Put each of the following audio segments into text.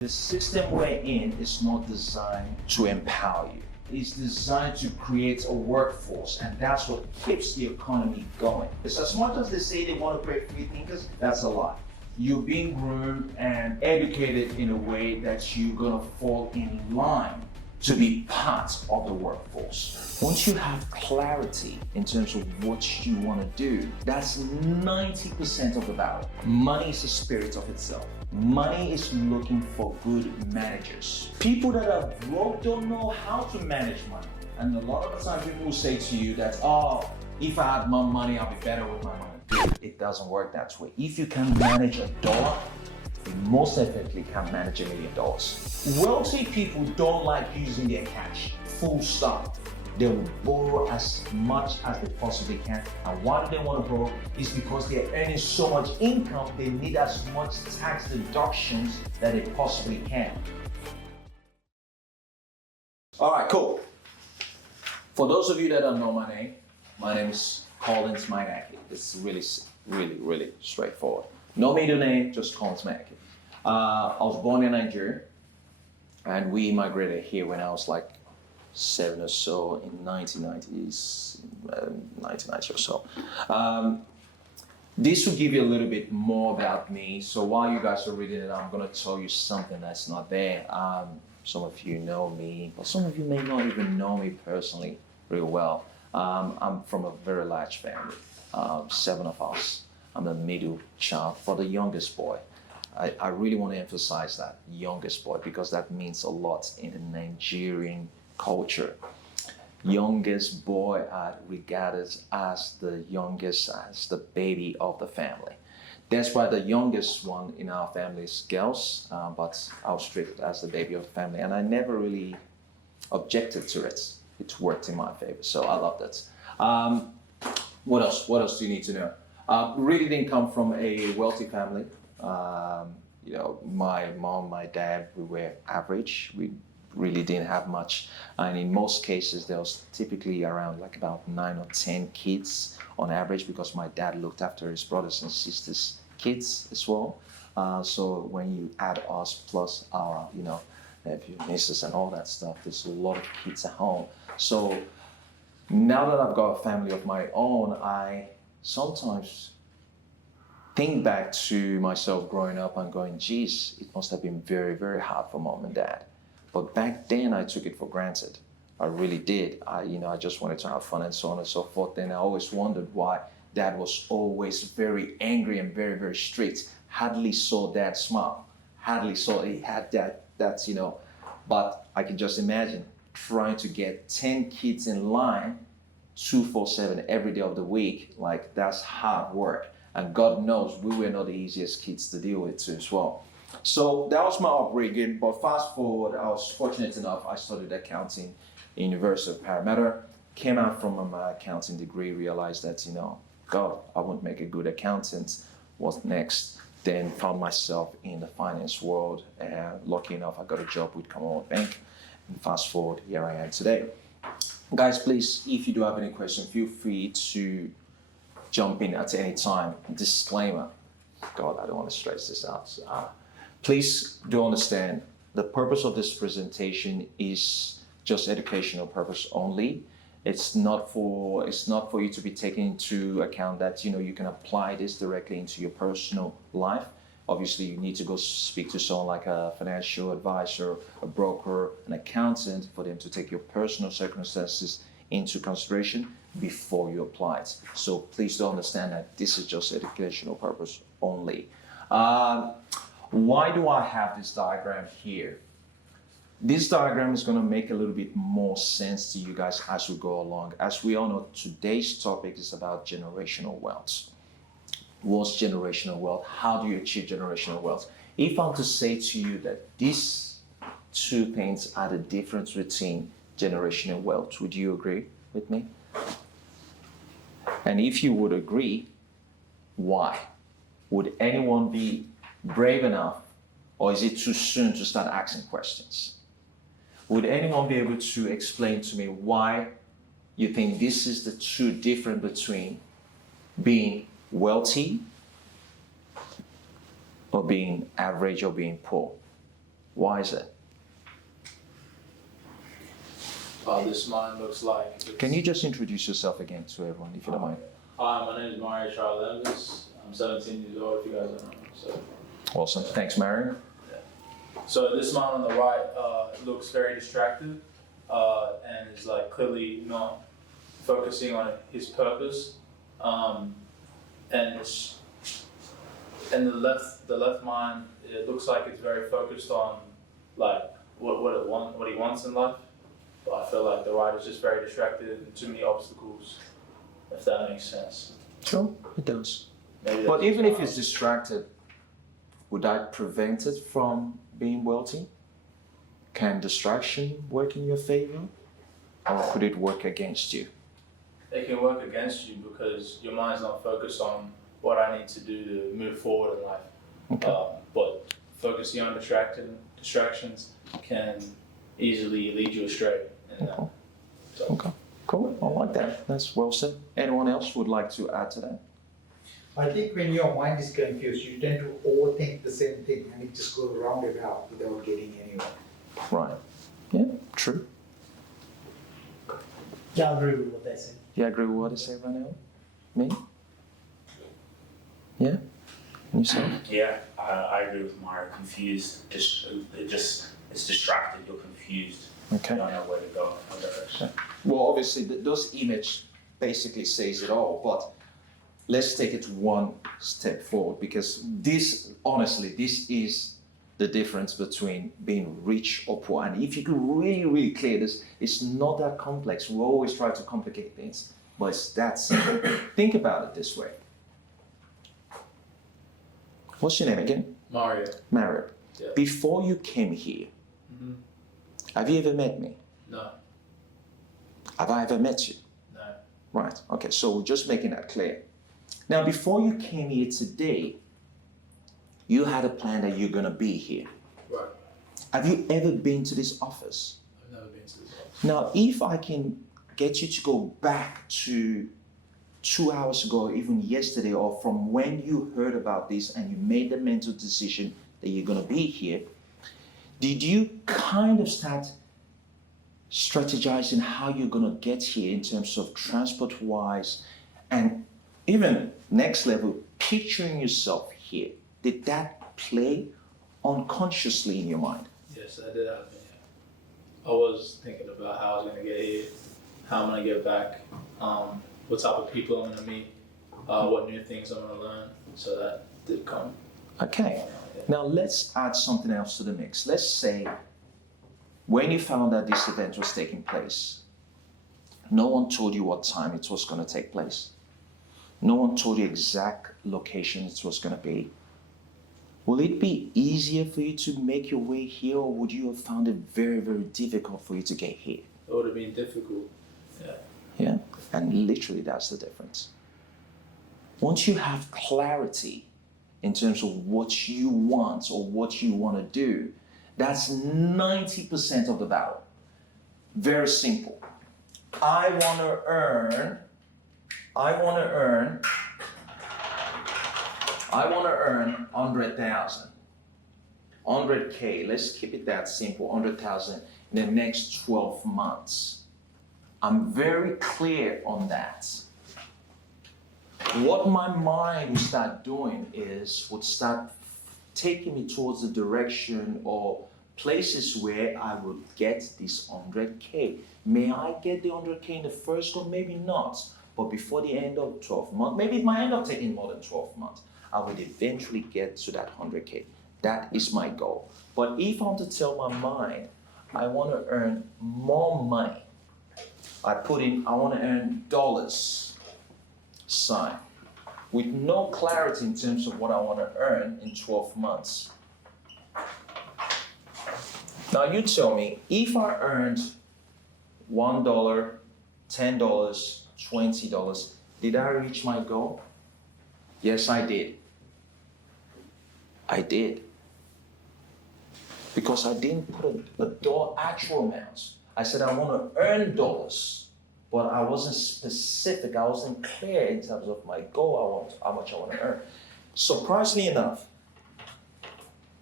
The system we're in is not designed to empower you. It's designed to create a workforce, and that's what keeps the economy going. It's as much as they say they want to create free thinkers, that's a lie. You're being groomed and educated in a way that you're gonna fall in line to be part of the workforce. Once you have clarity in terms of what you want to do, that's 90% of the battle. Money is the spirit of itself. Money is looking for good managers. People that are broke don't know how to manage money. And a lot of the time people will say to you that, oh, if I had more money, I'll be better with my money. Dude, it doesn't work that way. If you can manage $1, you most definitely can manage $1 million. Wealthy people don't like using their cash, full stop. They will borrow as much as they possibly can. And why do they want to borrow? It's because they're earning so much income, they need as much tax deductions that they possibly can. All right, cool. For those of you that don't know my name is Mayaki. It's really straightforward. No middle name, just Collins Mayaki. I was born in Nigeria, and we migrated here when I was like 7 or so in 1990s, 1990 or so. This will give you a little bit more about me. So while you guys are reading it, I'm gonna tell you something that's not there. Some of you know me, but some of you may not even know me personally real well. I'm from a very large family, 7 of us. I'm the middle child for the youngest boy. I really want to emphasize that, youngest boy, because that means a lot in the Nigerian culture. Youngest boy are regarded as the youngest, as the baby of the family. That's why the youngest one in our family is girls, but I was treated as the baby of the family, and I never really objected to it. It worked in my favor, so I loved it. What else? What else do you need to know? Really didn't come from a wealthy family. You know, my mom, my dad, we were average. We really didn't have much. And in most cases, there was typically around like about 9 or 10 kids on average, because my dad looked after his brothers and sisters' kids as well. So when you add us plus our, you know, nephew, nieces and all that stuff, there's a lot of kids at home. So now that I've got a family of my own, I sometimes think back to myself growing up and going, geez, it must have been very hard for mom and dad. But back then I took it for granted. I really did. I just wanted to have fun and so on and so forth. Then I always wondered why dad was always very angry and very strict. Hardly saw dad smile. Hardly saw he had that's, you know. But I can just imagine trying to get 10 kids in line 2-4-7 every day of the week. Like, that's hard work. And God knows we were not the easiest kids to deal with too as well. So that was my upbringing. But fast forward, I was fortunate enough, I studied accounting in University of Parramatta, came out from my accounting degree, realized that, you know, God, I won't make a good accountant. What's next? Then found myself in the finance world. Lucky enough, I got a job with Commonwealth Bank. And fast forward, here I am today. Guys, please, if you do have any questions, feel free to jump in at any time. Disclaimer. God, I don't want to stress this out. Please do understand, the purpose of this presentation is just educational purpose only. It's not for you to be taken into account that, you know, you can apply this directly into your personal life. Obviously, you need to go speak to someone like a financial advisor, a broker, an accountant, for them to take your personal circumstances into consideration before you apply it. So please do understand that this is just educational purpose only. Why do I have this diagram here? This diagram is going to make a little bit more sense to you guys as we go along. As we all know, today's topic is about generational wealth. What's generational wealth? How do you achieve generational wealth? If I'm to say to you that these two things are the difference between generational wealth, would you agree with me? And if you would agree, why? Would anyone be brave enough, or is it too soon to start asking questions? Would anyone be able to explain to me why you think this is the true difference between being wealthy or being average or being poor? Why is it? This mine looks like. Can you just introduce yourself again to everyone, if you don't mind? Hi, my name is Mario Charlevis. I'm 17 years old, if you guys don't know. So. Awesome. Thanks, Mario. So this mine on the right looks very distracted and is like clearly not focusing on his purpose. And the left mine, it looks like it's very focused on like what he wants in life. But I feel like the right is just very distracted and too many obstacles, if that makes sense. Sure, it does. Maybe But that's even just if it's distracted, would that prevent it from being wealthy? Can distraction work in your favor? Or could it work against you? it can work against you because your mind's not focused on what I need to do to move forward in life. Okay. But focusing on distractions can easily lead you astray. And, Okay. so. Okay. Cool. I like that. That's well said. Anyone else would like to add to that? I think when your mind is confused, you tend to overthink the same thing and it just goes round and round without getting anywhere. Right. Yeah, true. Yeah, I agree with what they said. You agree with what I say right now? Me? Yeah? And yourself? Yeah, I agree with Mario. Confused. It's distracted. You're confused. Okay. You don't know where to go. What direction. Well, obviously, those image basically says it all, but let's take it one step forward because this, honestly, this is the difference between being rich or poor. And if you could really, really clear this, it's not that complex. We always try to complicate things, but it's that simple. Think about it this way. What's your name again? Mario. Mario. Yeah. Before you came here, Mm-hmm. have you ever met me? No. Have I ever met you? No. Right, okay, so we're just making that clear. Now, before you came here today, you had a plan that you're gonna be here. Right. Have you ever been to this office? I've never been to this office. Now, if I can get you to go back to 2 hours ago, even yesterday, or from when you heard about this and you made the mental decision that you're gonna be here, did you kind of start strategizing how you're gonna get here in terms of transport-wise, and even next level, picturing yourself here? Did that play unconsciously in your mind? Yes, that did happen. Yeah. I was thinking about how I was gonna get here, how I'm gonna get back, what type of people I'm gonna meet, what new things I'm gonna learn. So that did come. Okay, now let's add something else to the mix. Let's say when you found that this event was taking place, no one told you what time it was going to take place. No one told you exact location it was going to be. Will it be easier for you to make your way here, or would you have found it very, very difficult for you to get here? It would have been difficult. Yeah. Yeah, and literally that's the difference. Once you have clarity in terms of what you want or what you want to do, that's 90% of the battle. Very simple. I want to earn 100,000. 100K, let's keep it that simple, 100,000 in the next 12 months. I'm very clear on that. What my mind would start doing would start taking me towards the direction or places where I would get this 100K. May I get the 100K in the first go? Maybe not. But before the end of 12 months, maybe it might end up taking more than 12 months, I would eventually get to that 100K. That is my goal. But if I want to tell my mind, I want to earn more money, I put in, I want to earn dollars. Sign. With no clarity in terms of what I want to earn in 12 months. Now you tell me, if I earned $1, $10, $20, did I reach my goal? Yes, I did. I did. Because I didn't put a actual amount. I said I want to earn dollars. But I wasn't specific, I wasn't clear in terms of my goal, how much I want to earn. Surprisingly enough,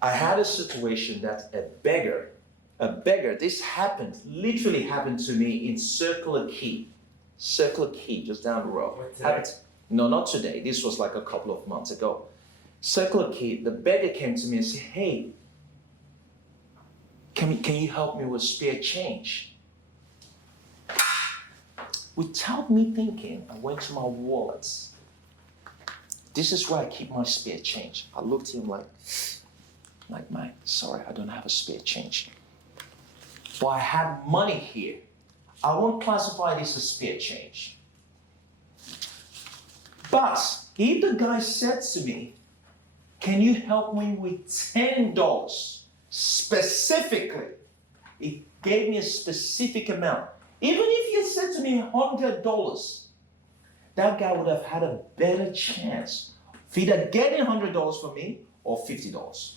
I had a situation that a beggar, this literally happened to me in Circular Quay, just down the road. No, not today. This was like a couple of months ago. Circular Quay, the beggar came to me and said, hey, can you help me with spare change? Without me thinking, I went to my wallet. This is where I keep my spare change. I looked at him like, man, sorry, I don't have a spare change. But I had money here. I won't classify this as spare change. But if the guy said to me, can you help me with $10 specifically? He gave me a specific amount. Even if he had said to me $100, that guy would have had a better chance of either getting $100 from me or $50.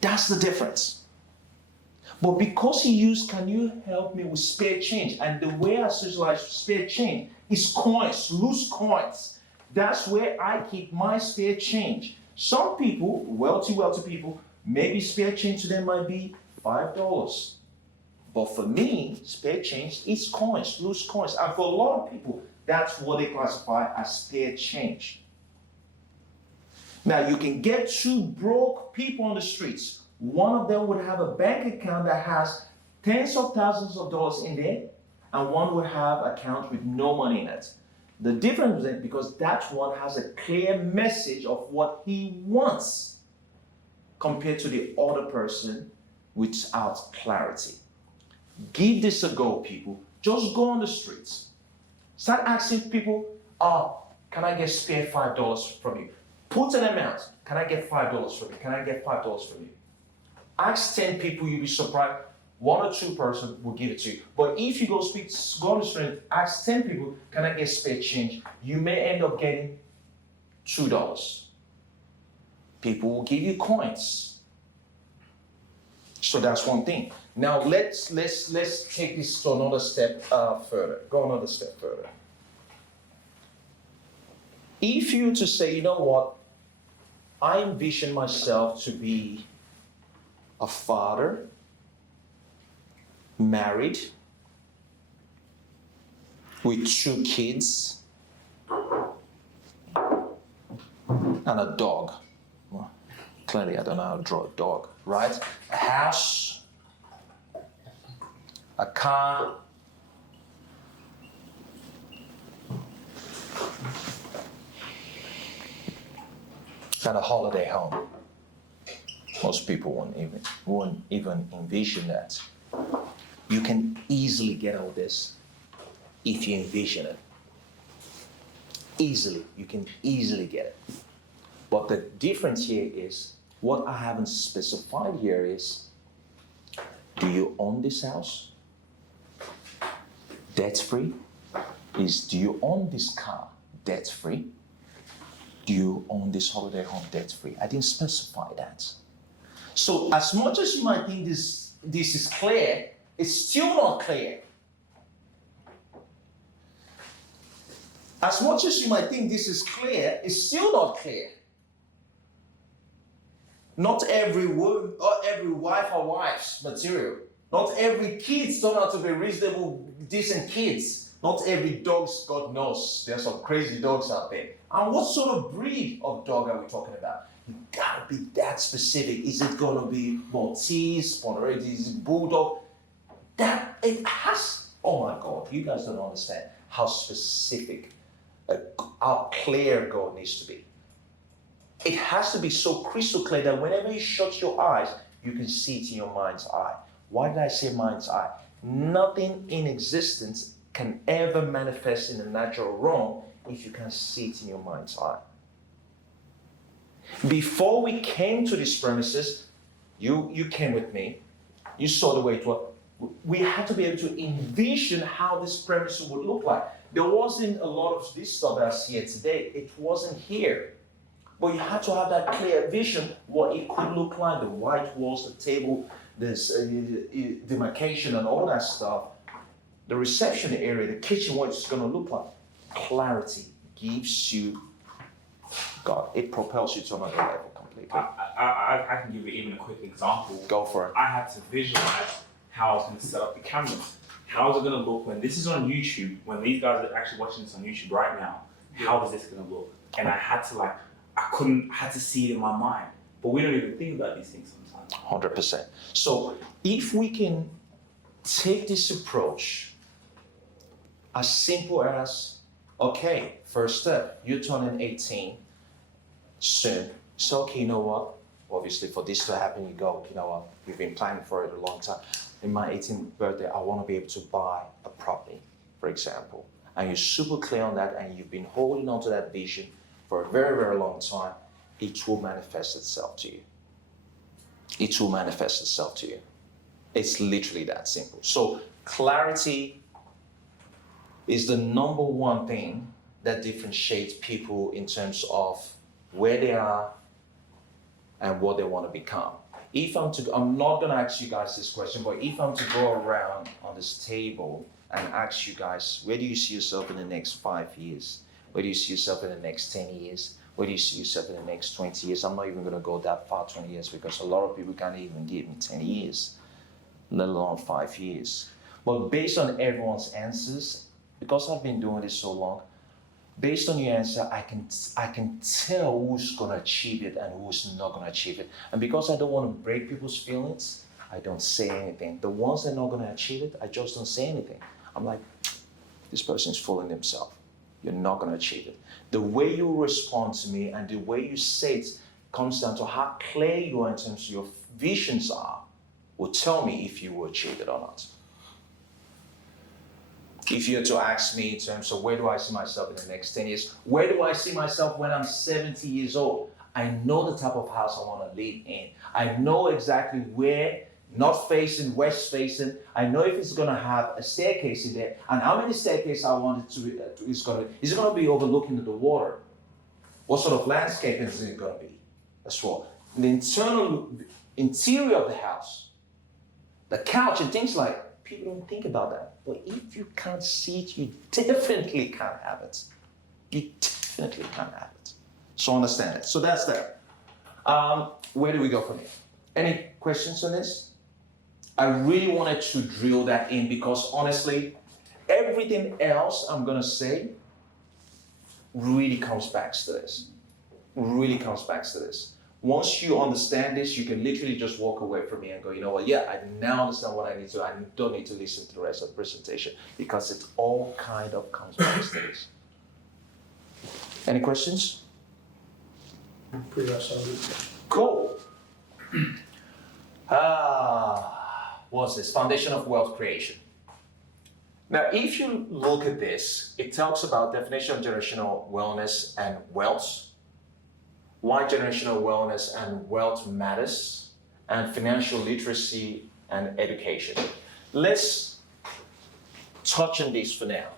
That's the difference. But because he used, can you help me with spare change? And the way I socialize spare change is coins, loose coins. That's where I keep my spare change. Some people, wealthy people, maybe spare change to them might be $5. But for me, spare change is coins, loose coins. And for a lot of people, that's what they classify as spare change. Now, you can get two broke people on the streets. One of them would have a bank account that has tens of thousands of dollars in there, and one would have an account with no money in it. The difference is because that one has a clear message of what he wants compared to the other person without clarity. Give this a go, people. Just go on the streets. Start asking people, can I get spare $5 from you? Put an amount. Can I get $5 from you? Can I get $5 from you? Ask 10 people, you'll be surprised. 1 or 2 persons will give it to you. But if you go on the street, ask 10 people, can I get spare change? You may end up getting $2. People will give you coins. So that's one thing. Now let's take this to another step further. Go another step further. If you were to say, you know what, I envision myself to be a father, married, with 2 kids, and a dog. Well, clearly I don't know how to draw a dog, right? A house, a car, and a holiday home. Most people won't even envision that. You can easily get all this if you envision it. Easily, you can easily get it. But the difference here is, what I haven't specified here is, do you own this house? Debt-free? Do you own this car? Debt-free? Do you own this holiday home debt-free? I didn't specify that. So as much as you might think this is clear, it's still not clear. As much as you might think this is clear, it's still not clear. Not every wife or wife's material. Not every kid turn out to be reasonable, decent kids. Not every dog's, God knows, there's some crazy dogs out there. And what sort of breed of dog are we talking about? You gotta be that specific. Is it gonna be Maltese, Pomeranian, Bulldog? That it has. Oh my God, you guys don't understand how specific, how clear God needs to be. It has to be so crystal clear that whenever you shut your eyes, you can see it in your mind's eye. Why did I say mind's eye? Nothing in existence can ever manifest in the natural realm if you can see it in your mind's eye. Before we came to these premises, you came with me, you saw the way it was. We had to be able to envision how this premise would look like. There wasn't a lot of this stuff that's here today. It wasn't here. But you had to have that clear vision, what it could look like, the white walls, the table, this demarcation and all that stuff. The reception area, the kitchen, what it's going to look like. Clarity gives you, God, it propels you to another level completely. completely. I can give you even a quick example. Go for it. I had to visualize how I was going to set up the cameras. How is it going to look when this is on YouTube, when these guys are actually watching this on YouTube right now? How is this going to look? And I had to I had to see it in my mind. But we don't even think about these things sometimes. 100%. So if we can take this approach as simple as, okay, first step, you're turning 18 soon. So, okay, you know what? Obviously, for this to happen, you go, you know what? We've been planning for it a long time. In my 18th birthday, I want to be able to buy a property, for example. And you're super clear on that, and you've been holding on to that vision for a very, very long time. It will manifest itself to you. It will manifest itself to you. It's literally that simple. So clarity is the number one thing that differentiates people in terms of where they are and what they want to become. I'm not going to ask you guys this question, but if I'm to go around on this table and ask you guys, where do you see yourself in the next 5 years? Where do you see yourself in the next 10 years? Where do you see yourself in the next 20 years? I'm not even going to go that far, 20 years, because a lot of people can't even give me 10 years, let alone 5 years. But based on everyone's answers, because I've been doing this so long, based on your answer, I can tell who's going to achieve it and who's not going to achieve it. And because I don't want to break people's feelings, I don't say anything. The ones that are not going to achieve it, I just don't say anything. I'm like, this person's fooling himself. You're not going to achieve it. The way you respond to me and the way you say it comes down to how clear you are in terms of your visions are, will tell me if you will achieve it or not. If you were to ask me in terms of where do I see myself in the next 10 years, where do I see myself when I'm 70 years old? I know the type of house I want to live in. I know exactly where, north facing, west facing. I know if it's going to have a staircase in there and how many staircases I want it to be. Is it going to be overlooking the water? What sort of landscaping is it going to be? That's what. The interior of the house, the couch and things like. People don't think about that. But if you can't see it, you definitely can't have it. You definitely can't have it. So understand it. So that's that. Where do we go from here? Any questions on this? I really wanted to drill that in because honestly, everything else I'm gonna say really comes back to this. Really comes back to this. Once you understand this, you can literally just walk away from me and go, you know what, yeah, I now understand what I need to. I don't need to listen to the rest of the presentation because it all kind of comes back to this. Any questions? Pretty much all good. Cool. What's this? Foundation of wealth creation. Now, if you look at this, it talks about definition of generational wellness and wealth. Why generational wellness and wealth matters, and financial literacy and education. Let's touch on this for now.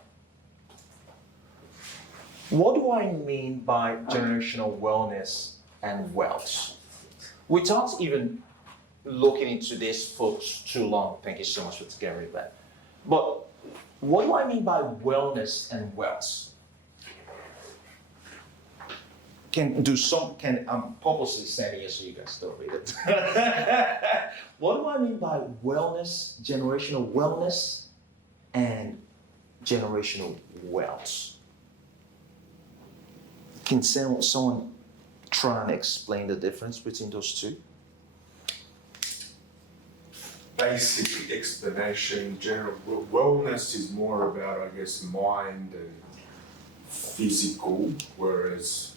What do I mean by generational wellness and wealth? Without even looking into this for too long, thank you so much for getting rid of that. But what do I mean by wellness and wealth? I'm purposely saying it so you guys don't read it. What do I mean by wellness, generational wellness, and generational wealth? Can someone try and explain the difference between those two? Basic explanation. General wellness is more about, I guess, mind and physical, whereas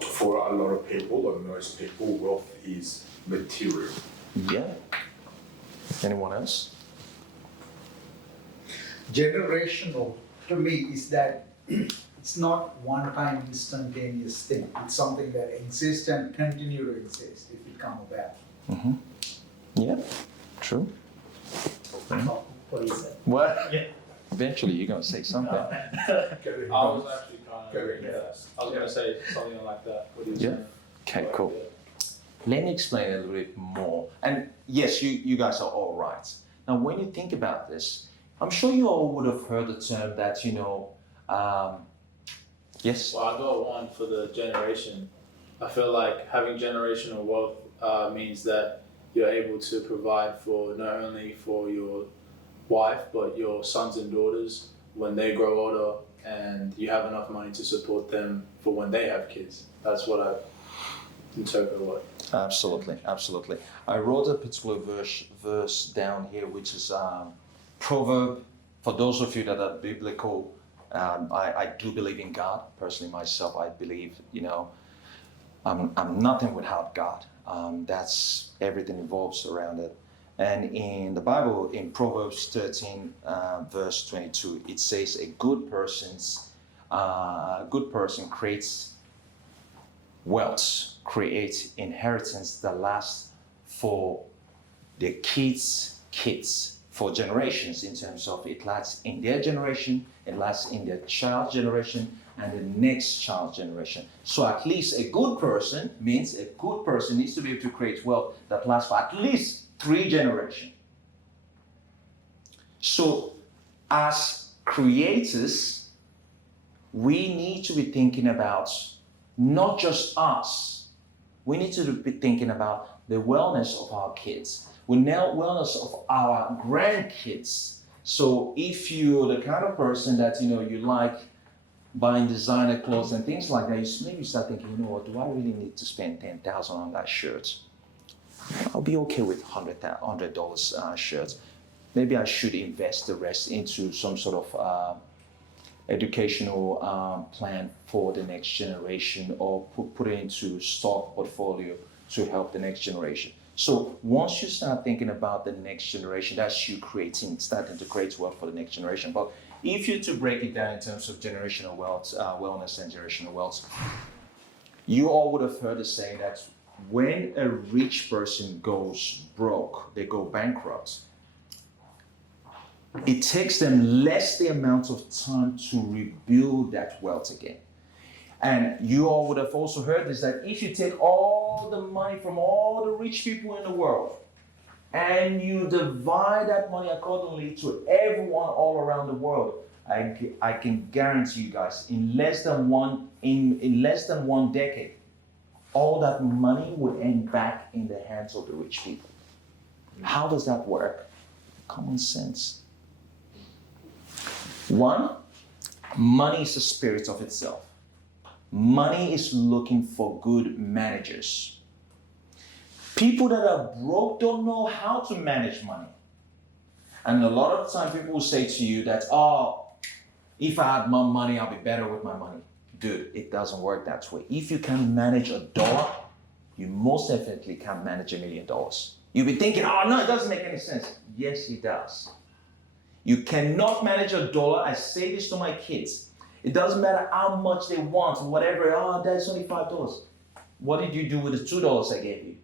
for a lot of people, or most people, wealth is material. Yeah. Anyone else? Generational to me is that it's not one-time instantaneous thing. It's something that exists and continue to exist if it come about. Mm-hmm. Yeah, true. What is it? What? Yeah. Eventually you're going to say something. I was actually trying to read that. I was going to say something like that. What do you Yeah. say? Okay, cool. Let me explain a little bit more. And yes, you guys are all right. Now, when you think about this, I'm sure you all would have heard the term that, Well, I got one for the generation. I feel like having generational wealth means that you're able to provide for not only for your wife but your sons and daughters when they grow older, and you have enough money to support them for when they have kids. That's what I interpret what. Absolutely, absolutely. I wrote a particular verse down here, which is proverb. For those of you that are biblical, I do believe in God. Personally, myself, I believe, I'm nothing without God. That's everything involves around it. And in the Bible, in Proverbs 13, verse 22, it says, a good person creates wealth, creates inheritance that lasts for their kids' kids, for generations, in terms of it lasts in their generation, it lasts in their child's generation, and the next child's generation. So at least a good person means a good person needs to be able to create wealth that lasts for at least 3 generations. So as creators, we need to be thinking about not just us. We need to be thinking about the wellness of our kids, the wellness of our grandkids. So if you're the kind of person that you like buying designer clothes and things like that, maybe start thinking, what, do I really need to spend $10,000 on that shirt? I'll be okay with $100 shirts. Maybe I should invest the rest into some sort of educational plan for the next generation, or put it into stock portfolio to help the next generation. So once you start thinking about the next generation, that's you starting to create wealth for the next generation. But if you to break it down in terms of generational wealth, wellness and generational wealth, you all would have heard the saying that when a rich person goes broke, they go bankrupt, it takes them less the amount of time to rebuild that wealth again. And you all would have also heard this, that if you take all the money from all the rich people in the world and you divide that money accordingly to everyone all around the world, I can guarantee you guys, in less than one decade, all that money would end back in the hands of the rich people. How does that work? Common sense. 1, money is a spirit of itself. Money is looking for good managers. People that are broke don't know how to manage money. And a lot of time people will say to you that, if I had more money, I'll be better with my money. Dude, it doesn't work that way. If you can manage $1, you most definitely can manage $1 million. You'll be thinking, no, it doesn't make any sense. Yes, it does. You cannot manage $1. I say this to my kids. It doesn't matter how much they want, whatever. That's only $5. What did you do with the $2 I gave you?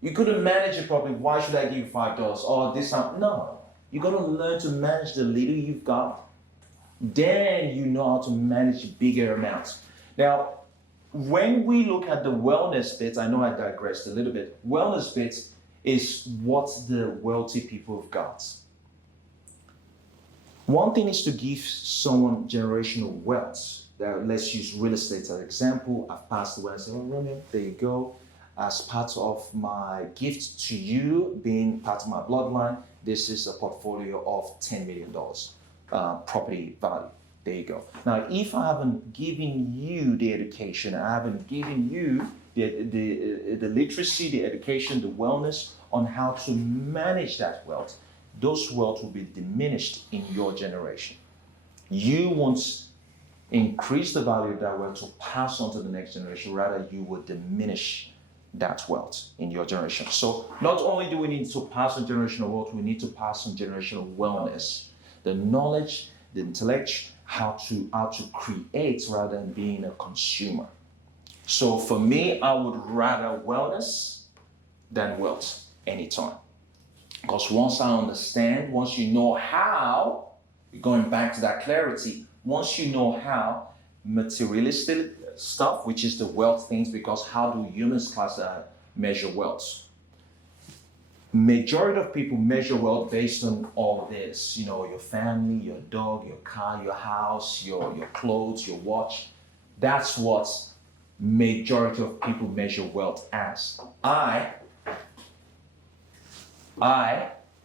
You couldn't manage it properly. Why should I give you $5? This time. No. You got to learn to manage the little you've got. Then you know how to manage bigger amounts. Now, when we look at the wellness bits, I know I digressed a little bit. Wellness bits is what the wealthy people have got. One thing is to give someone generational wealth. Let's use real estate as an example. I've passed away. I said, Romeo, there you go. As part of my gift to you, being part of my bloodline, this is a portfolio of $10 million property value. There you go. Now, if I haven't given you the education, I haven't given you the literacy, the education, the wellness on how to manage that wealth, those wealth will be diminished in your generation. You won't increase the value of that wealth to pass on to the next generation, rather you will diminish that wealth in your generation. So not only do we need to pass on generational wealth, we need to pass on generational wellness, the knowledge, the intellect, how to create rather than being a consumer. So for me, I would rather wellness than wealth anytime. Because once I understand, once you know how, going back to that clarity, once you know how, materialistic stuff, which is the wealth things, because how do humans measure wealth? Majority of people measure wealth based on all this, your family, your dog, your car, your house, your clothes, your watch. That's what majority of people measure wealth as. I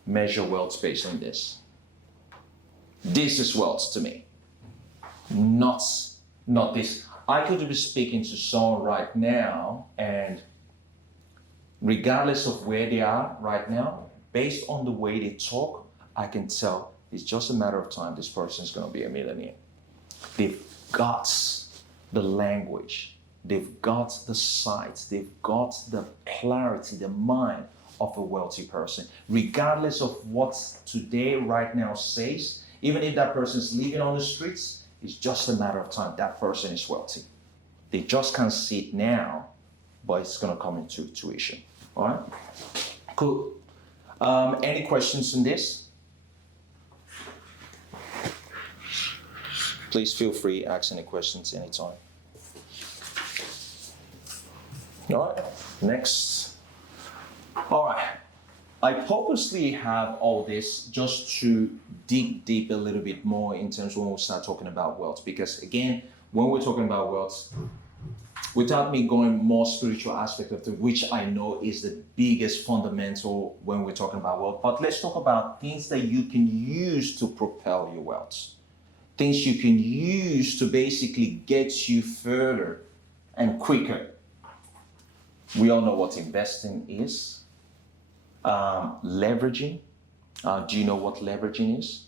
measure wealth based on this. This is wealth to me, not this. I could be speaking to someone right now, and regardless of where they are right now, based on the way they talk, I can tell it's just a matter of time this person is going to be a millionaire. They've got the language, they've got the sight, they've got the clarity, the mind of a wealthy person. Regardless of what today, right now says, even if that person is living on the streets, it's just a matter of time. That person is wealthy. They just can't see it now, but it's going to come into tuition. All right? Cool. Any questions on this? Please feel free to ask any questions anytime. All right, next. All right, I purposely have all this just to dig deep a little bit more in terms of when we start talking about wealth. Because again, when we're talking about wealth, without me going more spiritual aspect of it, which I know is the biggest fundamental when we're talking about wealth, but let's talk about things that you can use to propel your wealth. Things you can use to basically get you further and quicker. We all know what investing is. Leveraging. Do you know what leveraging is?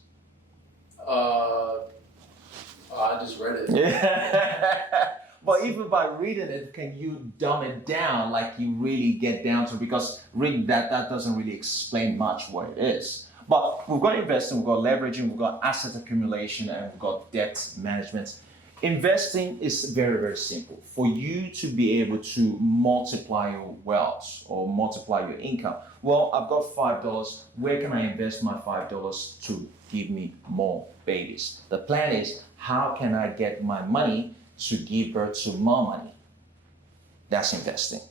I just read it. Yeah. But even by reading it, can you dumb it down like you really get down to? Because reading that doesn't really explain much what it is. But we've got investing, we've got leveraging, we've got asset accumulation, and we've got debt management. Investing is very, very simple. For you to be able to multiply your wealth or multiply your income, well, I've got $5. Where can I invest my $5 to give me more babies? The plan is, how can I get my money to give birth to more money? That's investing.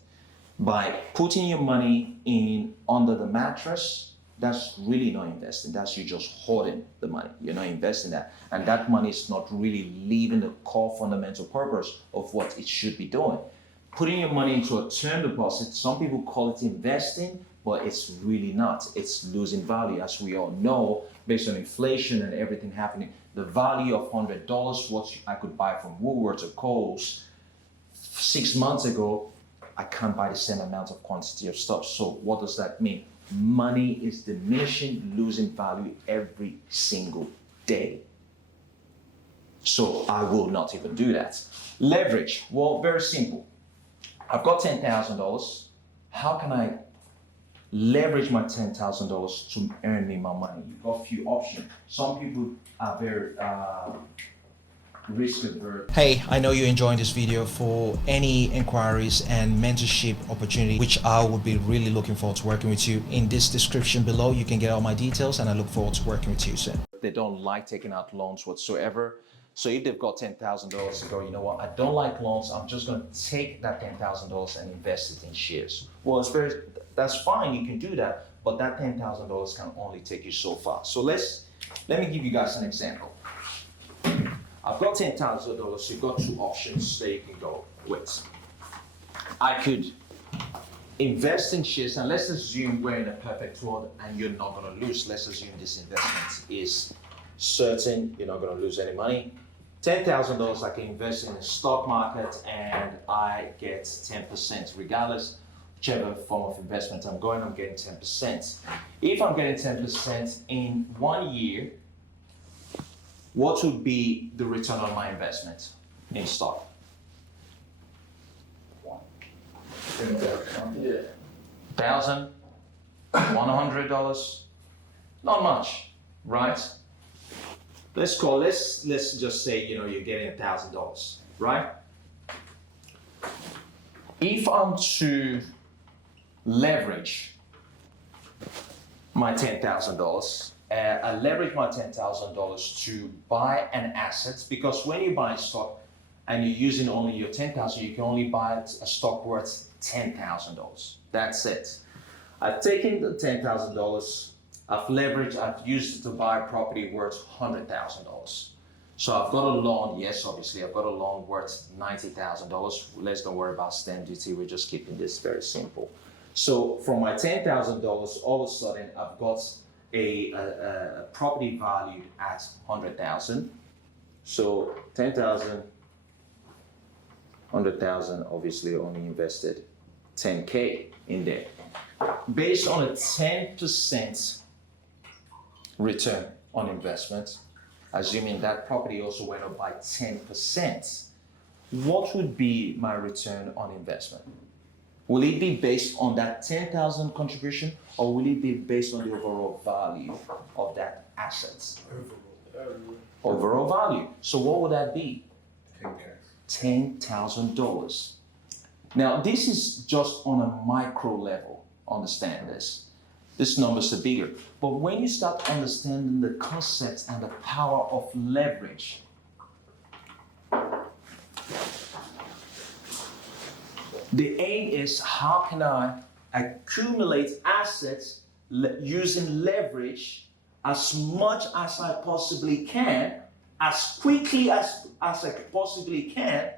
By putting your money in under the mattress, that's really not investing. That's you just hoarding the money. You're not investing that. And that money is not really leaving the core fundamental purpose of what it should be doing. Putting your money into a term deposit, some people call it investing, but it's really not. It's losing value. As we all know, based on inflation and everything happening, the value of $100, what I could buy from Woolworths or Kohl's 6 months ago, I can't buy the same amount of quantity of stuff. So what does that mean? Money is diminishing, losing value every single day. So I will not even do that. Leverage, well, very simple. I've got $10,000. How can I leverage my $10,000 to earn me my money? You've got a few options. Some people are very risk averse. Hey, I know you're enjoying this video. For any inquiries and mentorship opportunity, which I would be really looking forward to working with you, in this description below you can get all my details, and I look forward to working with you soon. They don't like taking out loans whatsoever. So if they've got $10,000 to go, you know what, I don't like loans, I'm just going to take that $10,000 and invest it in shares. Well, that's fine, you can do that, but that $10,000 can only take you so far. So let me give you guys an example. I've got $10,000, you've got two options that you can go with. I could invest in shares, and let's assume we're in a perfect world and you're not going to lose. Let's assume this investment is certain, you're not going to lose any money. $10,000 I can invest in the stock market and I get 10%, regardless whichever form of investment I'm going, I'm getting 10%. If I'm getting 10% in 1 year, what would be the return on my investment in stock? Yeah. $1,000, $100, not much, right? Let's just say, you know, you're getting $1,000, right? If I'm to leverage my $10,000, I leverage my $10,000 to buy an asset, because when you buy stock and you're using only your $10,000, you can only buy a stock worth $10,000. That's it. I've taken the $10,000, I've leveraged, I've used it to buy a property worth $100,000. So I've got a loan, yes, obviously, I've got a loan worth $90,000. Let's don't worry about stamp duty, we're just keeping this very simple. So from my $10,000, all of a sudden I've got a property valued at 100,000. So 10,000, 100,000, obviously only invested 10K in there. Based on a 10% return on investment, assuming that property also went up by 10%, what would be my return on investment? Will it be based on that 10,000 contribution, or will it be based on the overall value of that asset? Overall value. So what would that be? 10K. $10,000. Now, this is just on a micro level, understand this. These numbers are bigger. But when you start understanding the concepts and the power of leverage, the aim is how can I accumulate assets using leverage as much as I possibly can, as quickly as I possibly can,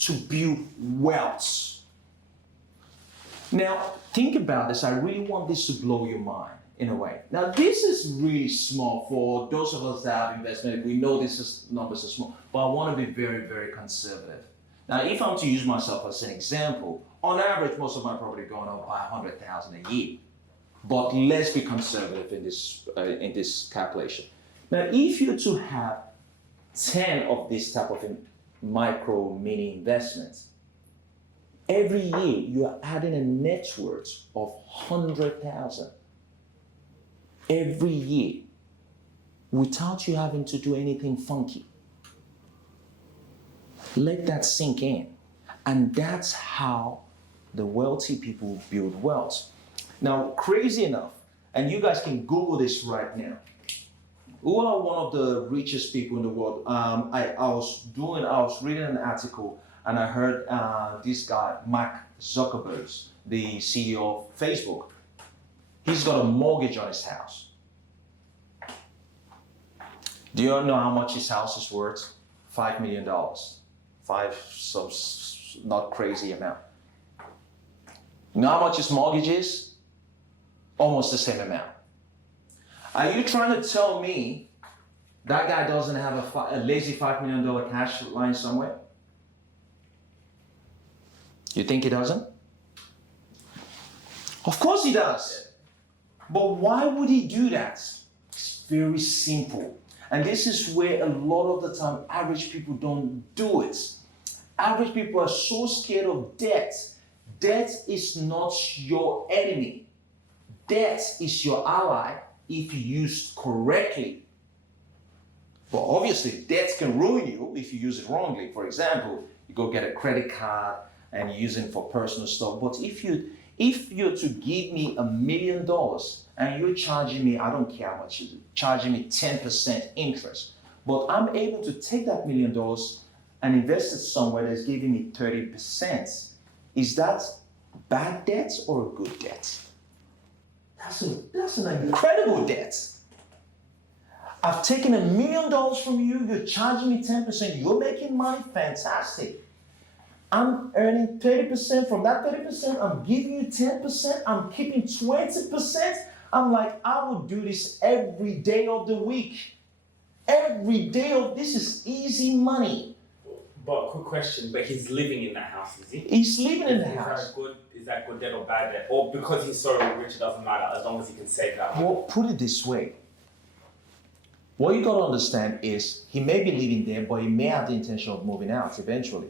to build wealth. Now, think about this. I really want this to blow your mind in a way. Now, this is really small for those of us that have investment. We know numbers are small, but I want to be very, very conservative. Now, if I'm to use myself as an example, on average, most of my property going up by 100,000 a year. But let's be conservative in this calculation. Now, if you're to have 10 of this type of micro mini investments, every year you are adding a net worth of 100,000 every year without you having to do anything funky. Let that sink in. And that's how the wealthy people build wealth. Now, crazy enough, and you guys can Google this right now. Who are one of the richest people in the world? I was reading an article and I heard this guy, Mark Zuckerberg, the CEO of Facebook. He's got a mortgage on his house. Do you know how much his house is worth? $5 million. Some not crazy amount. You know how much his mortgage is? Almost the same amount. Are you trying to tell me that guy doesn't have a lazy $5 million cash lying somewhere? You think he doesn't? Of course he does. But why would he do that? It's very simple. And this is where a lot of the time average people don't do it. Average people are so scared of debt. Debt is not your enemy. Debt is your ally if used correctly. But obviously, debt can ruin you if you use it wrongly. For example, you go get a credit card and you use it for personal stuff. But if you're to give me $1 million and you're charging me, I don't care how much you're charging me 10% interest, but I'm able to take that $1 million and invest it somewhere that's giving me 30%. Is that bad debt or a good debt? That's an incredible debt. I've taken $1 million from you, you're charging me 10%, you're making money, fantastic. I'm earning 30% from that 30%, I'm giving you 10%, I'm keeping 20%. I'm like, I would do this every day of the week. Every day of this is easy money. But quick question, but he's living in that house, is he? He's living in the house. Is that good debt or bad debt? Or because he's so rich, it doesn't matter as long as he can save that money? Well, put it this way. What you gotta understand is he may be living there, but he may have the intention of moving out eventually.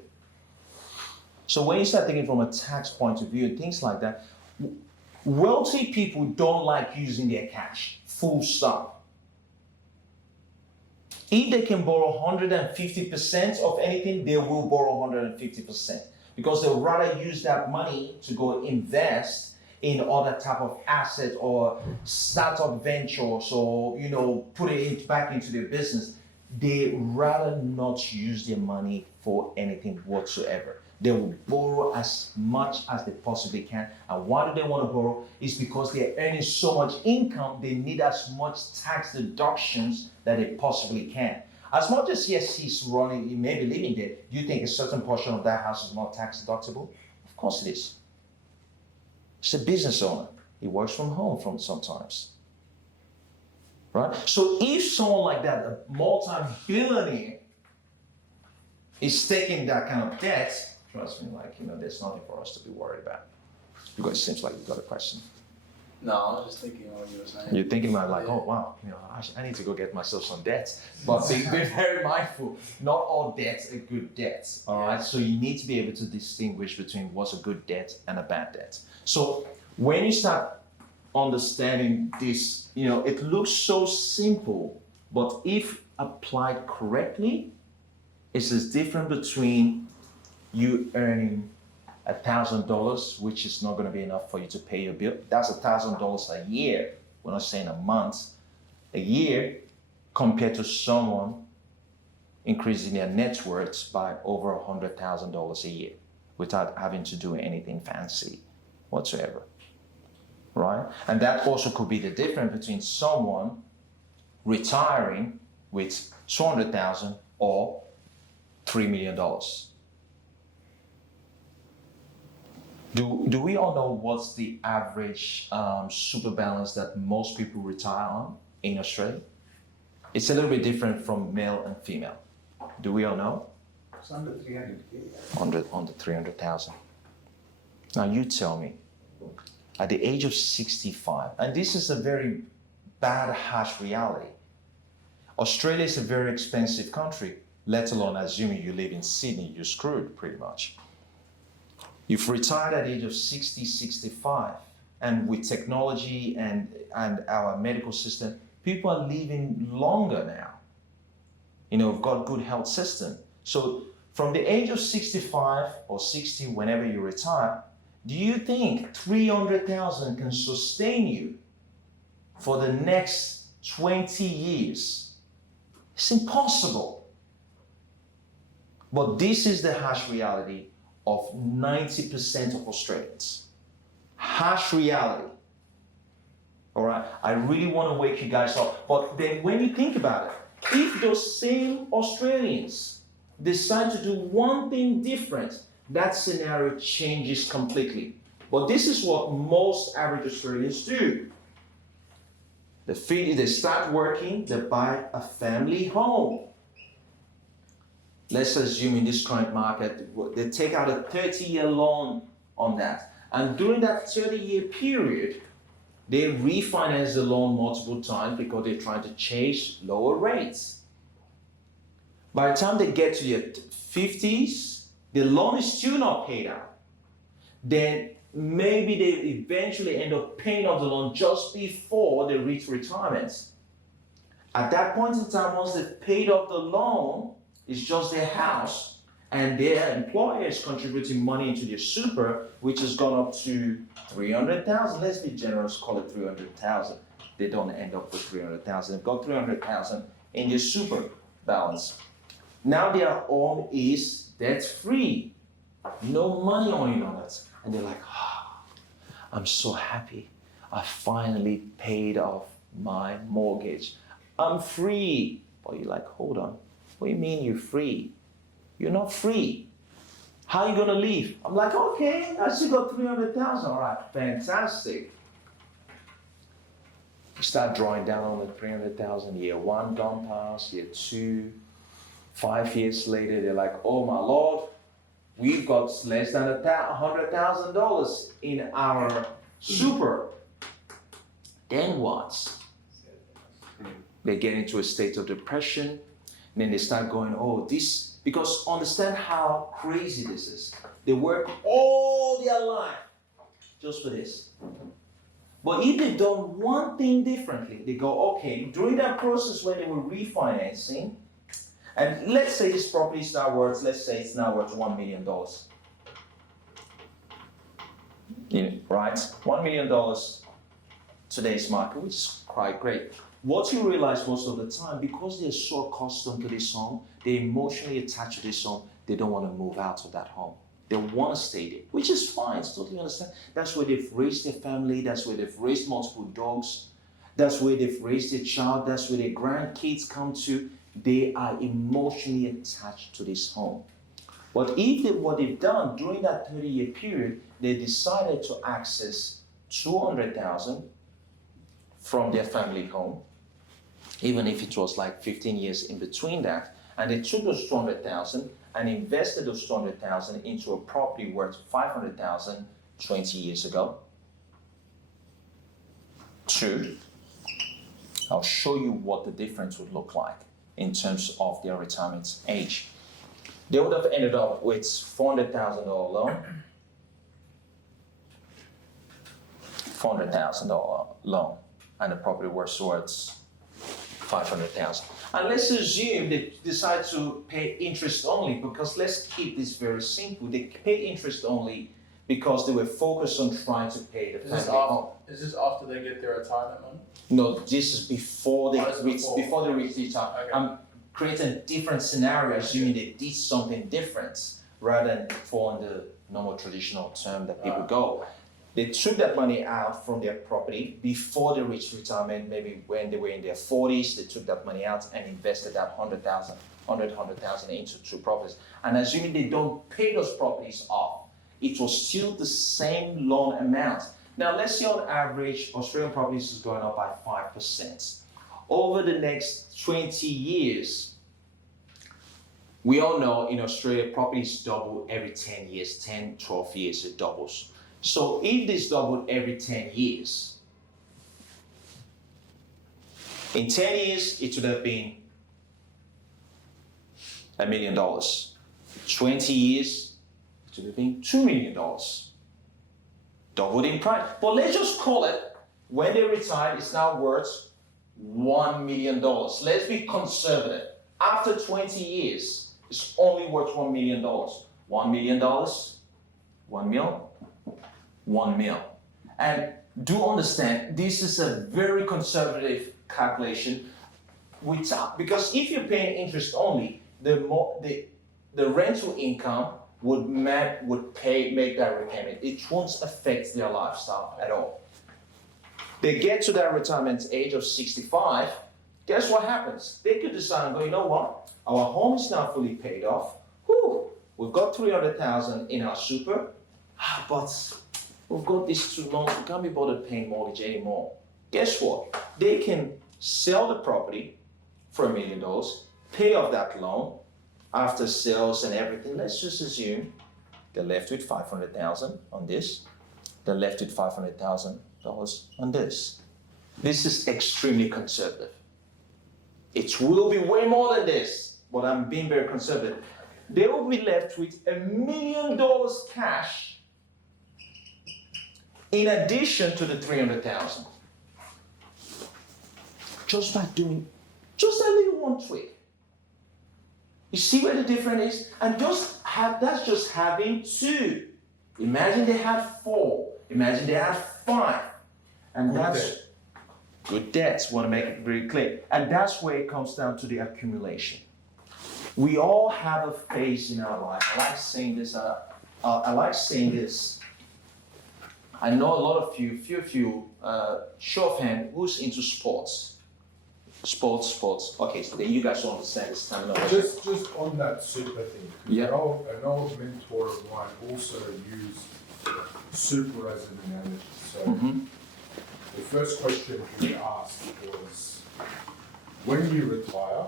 So when you start thinking from a tax point of view and things like that, wealthy people don't like using their cash, full stop. If they can borrow 150% of anything, they will borrow 150% because they'll rather use that money to go invest in other type of asset or startup ventures or, put it back into their business. They rather not use their money for anything whatsoever. They will borrow as much as they possibly can. And why do they want to borrow? It's because they're earning so much income, they need as much tax deductions that they possibly can. As much as yes, he's running, he may be living there, do you think a certain portion of that house is not tax deductible? Of course it is. He's a business owner. He works from home from sometimes. Right? So if someone like that, a multi-billionaire, is taking that kind of debt, trust me, there's nothing for us to be worried about. Because it seems like you got a question. No, I was just thinking what you were saying. You're thinking about oh wow, I need to go get myself some debts. But be very mindful, not all debts are good debts, all right? So you need to be able to distinguish between what's a good debt and a bad debt. So when you start understanding this, it looks so simple, but if applied correctly, it's this difference between you earning $1,000, which is not going to be enough for you to pay your bill. That's $1,000 a year. We're not saying a month, a year, compared to someone increasing their net worth by over $100,000 a year without having to do anything fancy whatsoever, right? And that also could be the difference between someone retiring with $200,000 or $3 million. Do we all know what's the average super balance that most people retire on in Australia? It's a little bit different from male and female. Do we all know? It's under 300K. Under 300,000. Now you tell me, at the age of 65, and this is a very bad, harsh reality. Australia is a very expensive country, let alone assuming you live in Sydney, you're screwed pretty much. You've retired at the age of 60, 65, and with technology and our medical system, people are living longer now. We've got good health system. So from the age of 65 or 60, whenever you retire, do you think 300,000 can sustain you for the next 20 years? It's impossible. But this is the harsh reality of 90% of Australians. Harsh reality. All right, I really want to wake you guys up. But then when you think about it, if those same Australians decide to do one thing different, that scenario changes completely. But this is what most average Australians do. They start working, they buy a family home. Let's assume in this current market, they take out a 30-year loan on that. And during that 30-year period, they refinance the loan multiple times because they're trying to chase lower rates. By the time they get to their 50s, the loan is still not paid out. Then maybe they eventually end up paying off the loan just before they reach retirement. At that point in time, once they've paid off the loan, it's just their house, and their employer is contributing money into their super, which has gone up to 300,000. Let's be generous, call it 300,000. They don't end up with 300,000. They've got 300,000 in their super balance. Now their home is debt-free, no money owing on it, and they're like, I'm so happy. I finally paid off my mortgage. I'm free. But you're like, hold on. What do you mean you're free? You're not free. How are you going to live? I'm like, okay, I still got 300,000. All right, fantastic. You start drawing down on the 300,000. Year one gone past, year two, 5 years later, they're like, oh my Lord, we've got less than $100,000 in our super. Then what? They get into a state of depression. And then they start going, because understand how crazy this is. They work all their life just for this. But if they've done one thing differently, they go, okay, during that process when they were refinancing, and let's say this property is now worth, it's now worth $1 million. Right? $1 million today's market, which is quite great. What you realize most of the time, because they're so accustomed to this home, they're emotionally attached to this home, they don't want to move out of that home. They want to stay there, which is fine, it's totally understand. That's where they've raised their family, that's where they've raised multiple dogs, that's where they've raised their child, that's where their grandkids come to. they are emotionally attached to this home. But if what they've done during that 30-year period, they decided to access 200,000 from their family home, even if it was like 15 years in between that, and they took those 200,000 and invested those 200,000 into a property worth 500,000 20 years ago. Two, I'll show you what the difference would look like in terms of their retirement age. They would have ended up with $400,000 loan, $400,000 loan, and the property was worth 500,000. And let's assume they decide to pay interest only, because let's keep this very simple. They pay interest only because they were focused on trying to pay the family home. Is this after they get their retirement money? No, this is before they Oh, this is before they reach retirement. Okay. I'm creating different scenarios, assuming they did something different rather than following the normal traditional term that people go. They took that money out from their property before they reached retirement, maybe when they were in their 40s, they took that money out and invested that 100,000 into two properties. And assuming they don't pay those properties off, it was still the same loan amount. Now, let's say on average, Australian properties is going up by 5%. Over the next 20 years, we all know in Australia, properties double every 10 years, 10, 12 years, it doubles. So if this doubled every 10 years, in 10 years, it would have been $1 million. 20 years, it would have been $2 million. Doubled in price. But let's just call it, when they retire, it's now worth $1 million. Let's be conservative. After 20 years, it's only worth $1 million. $1 million, 1 mil, 1 mil. And do understand, this is a very conservative calculation, because if you're paying interest only, the rental income would make that repayment. It won't affect their lifestyle at all. They get to that retirement age of 65, guess what happens? They could decide and go, you know what? Our home is now fully paid off. Whew, we've got 300,000 in our super, but we've got these 2 loans, we can't be bothered paying mortgage anymore. Guess what? They can sell the property for $1 million, pay off that loan after sales and everything. Let's just assume they're left with 500,000 on this. They're left with $500,000 on this. This is extremely conservative. It will be way more than this, but I'm being very conservative. They will be left with $1 million cash in addition to the 300,000. Just by doing just a little one tweak. You see where the difference is? And that's just having 2. Imagine they had 4. Imagine they had 5. And that's good debts. Want to make it very clear. And that's where it comes down to the accumulation. We all have a phase in our life. I like saying this. I know a lot of you, few of you, show of hand, who's into sports? Sports. Okay, so then you guys don't understand this terminology. Just on that super thing. Yeah. An old mentor of mine also used super as an analogy. So the first question he asked was, when you retire,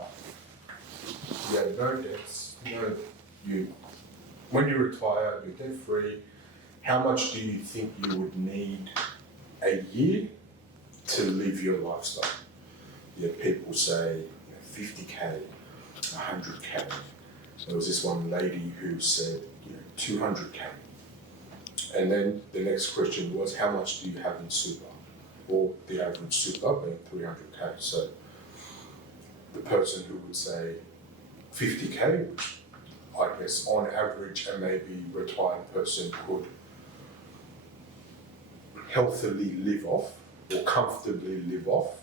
you have no debts, when you retire, you're debt free, how much do you think you would need a year to live your lifestyle? Yeah, people say 50K, 100K. There was this one lady who said 200K. And then the next question was, how much do you have in super? Or the average super being 300K. So the person who would say 50K, which I guess on average a maybe retired person could healthily live off or comfortably live off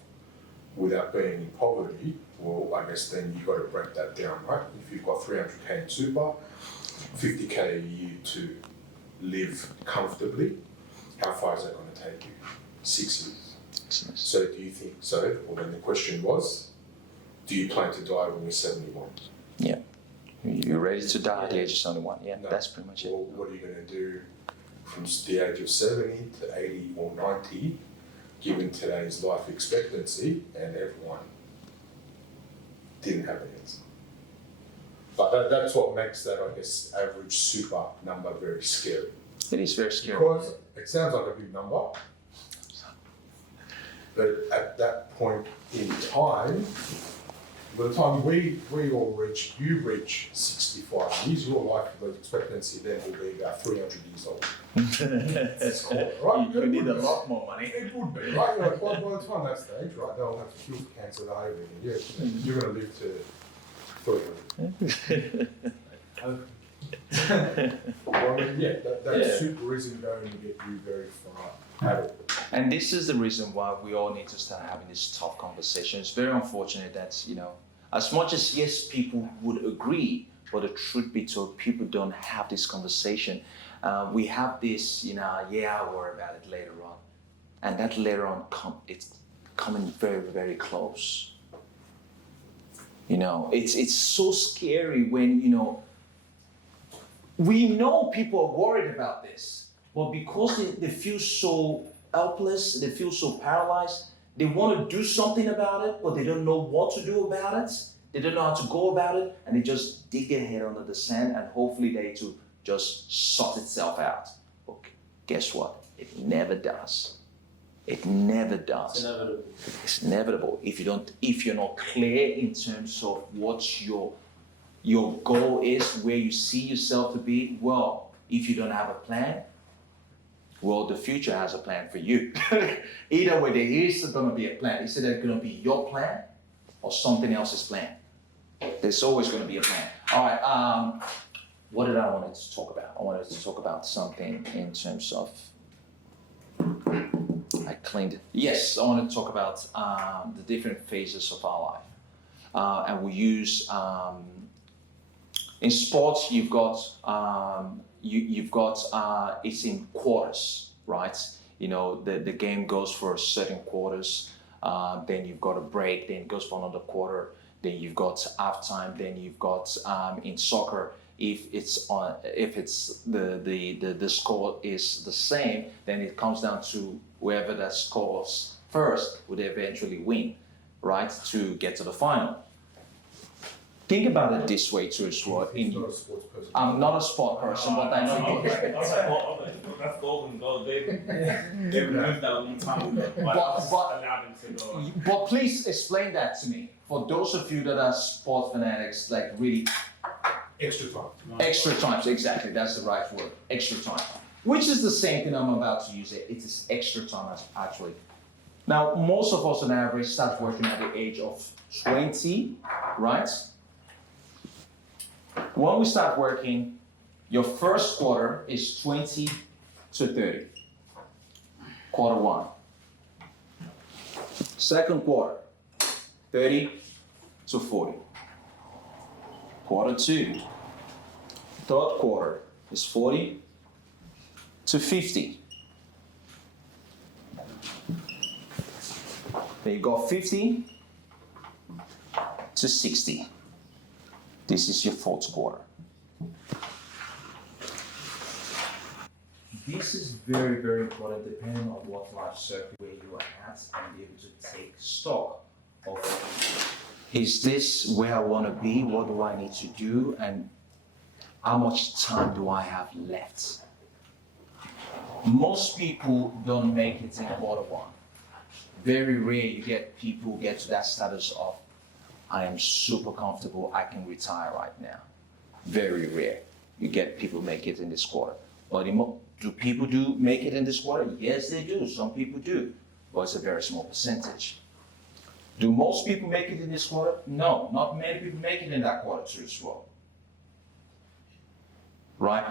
without being in poverty, well, I guess then you've got to break that down, right? If you've got 300K in super, 50K a year to live comfortably, how far is that going to take you? 6 years. So do you think so? Well, then the question was, do you plan to die when you're 71? You're ready to die at the age of 71. Yeah, No. that's pretty much it. Well, what are you going to do from the age of 70 to 80 or 90, given today's life expectancy, and everyone didn't have an answer? But that's what makes that, I guess, average super number very scary. It is very scary. Because it sounds like a big number, but at that point in time, by the time we all you reach 65 years, your life expectancy then will be about 300 years old. That's cool, right? You need a lot more money. It would be, right? You know, by the time that stage, right, they'll have to cure cancer, they'll have everything. Yeah, you're going to live to 300. Well, I mean, that super isn't going to get you very far at all. And this is the reason why we all need to start having this tough conversation. It's very unfortunate that, as much as yes, people would agree, but the truth be told, people don't have this conversation. We have this, I'll worry about it later on. And that later on, it's coming very, very close. It's so scary when, we know people are worried about this, but because they feel so helpless, they feel so paralyzed, they want to do something about it, but they don't know what to do about it. They don't know how to go about it, and they just dig their head under the sand, and hopefully they too just sort itself out. But guess what? It never does. It never does. It's inevitable. It's inevitable if you're not clear in terms of what your goal is, where you see yourself to be. Well, if you don't have a plan, well, the future has a plan for you. Either way, there is going to be a plan. Is it going to be your plan or something else's plan? There's always going to be a plan. All right. What did I want to talk about? I wanted to talk about something in terms of. I cleaned it. Yes, I want to talk about the different phases of our life, and we use. In sports, you've got it's in quarters, right? The game goes for certain quarters. Then you've got a break. Then it goes for another quarter. Then you've got halftime. Then you've got in soccer, if the score is the same, then it comes down to whoever that scores first would eventually win, right? To get to the final. Think about it this way too, as well. He's not a sports person. I'm not a sport person, but I know you. That's golden goal. They've moved that a long time ago. But allowed them to go. But please explain that to me. For those of you that are sports fanatics, like really Extra time. extra times, exactly, that's the right word, extra time. Which is the same thing I'm about to use it. It is extra time actually. Now, most of us on average start working at the age of 20, right? When we start working, your first quarter is 20 to 30. Quarter one. Second quarter, 30 to 40. Quarter two. Third quarter is 40 to 50. Then you got 50 to 60. This is your fourth quarter. This is very, very important depending on what life circle where you are at and be able to take stock of is this where I want to be? What do I need to do? And how much time do I have left? Most people don't make it in quarter one. Very rare you get people who get to that status of I am super comfortable, I can retire right now. Very rare. You get people make it in this quarter. But do people make it in this quarter? Yes, they do. Some people do. But it's a very small percentage. Do most people make it in this quarter? No, not many people make it in that quarter too as well. Right?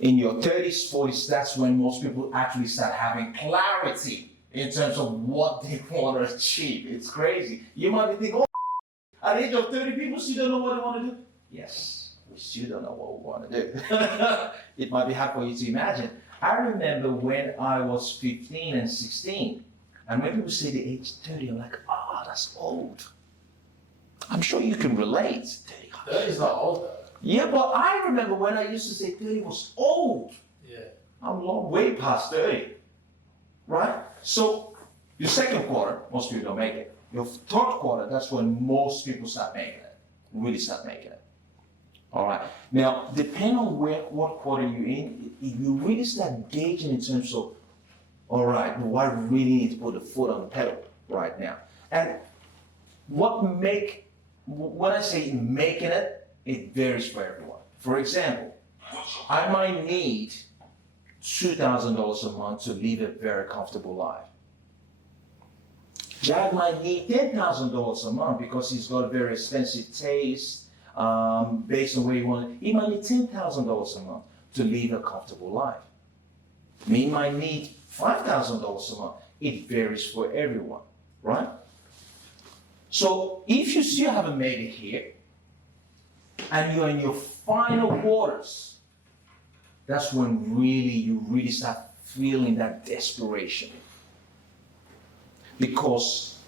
In your 30s, 40s, that's when most people actually start having clarity in terms of what they want to achieve. It's crazy. You might be thinking, oh, at the age of 30, people still don't know what they want to do. Yes, we still don't know what we want to do. It might be hard for you to imagine. I remember when I was 15 and 16, and when people say the age 30, I'm like, oh, that's old. I'm sure you can relate. 30 is not old though. Yeah, but I remember when I used to say 30 was old. Yeah. I'm long way past 30, right? So your second quarter, most people don't make it. Your third quarter, that's when most people start making it, really start making it. All right. Now, depending on what quarter you're in, you really start gauging in terms of, all right, do I really need to put the foot on the pedal right now? And when I say making it, it varies for everyone. For example, I might need $2,000 a month to live a very comfortable life. Jack might need $10,000 a month because he's got a very expensive taste, based on where he wants. He might need $10,000 a month to live a comfortable life. Me might need $5,000 a month. It varies for everyone, right? So if you still haven't made it here, and you're in your final quarters, that's when you really start feeling that desperation. Because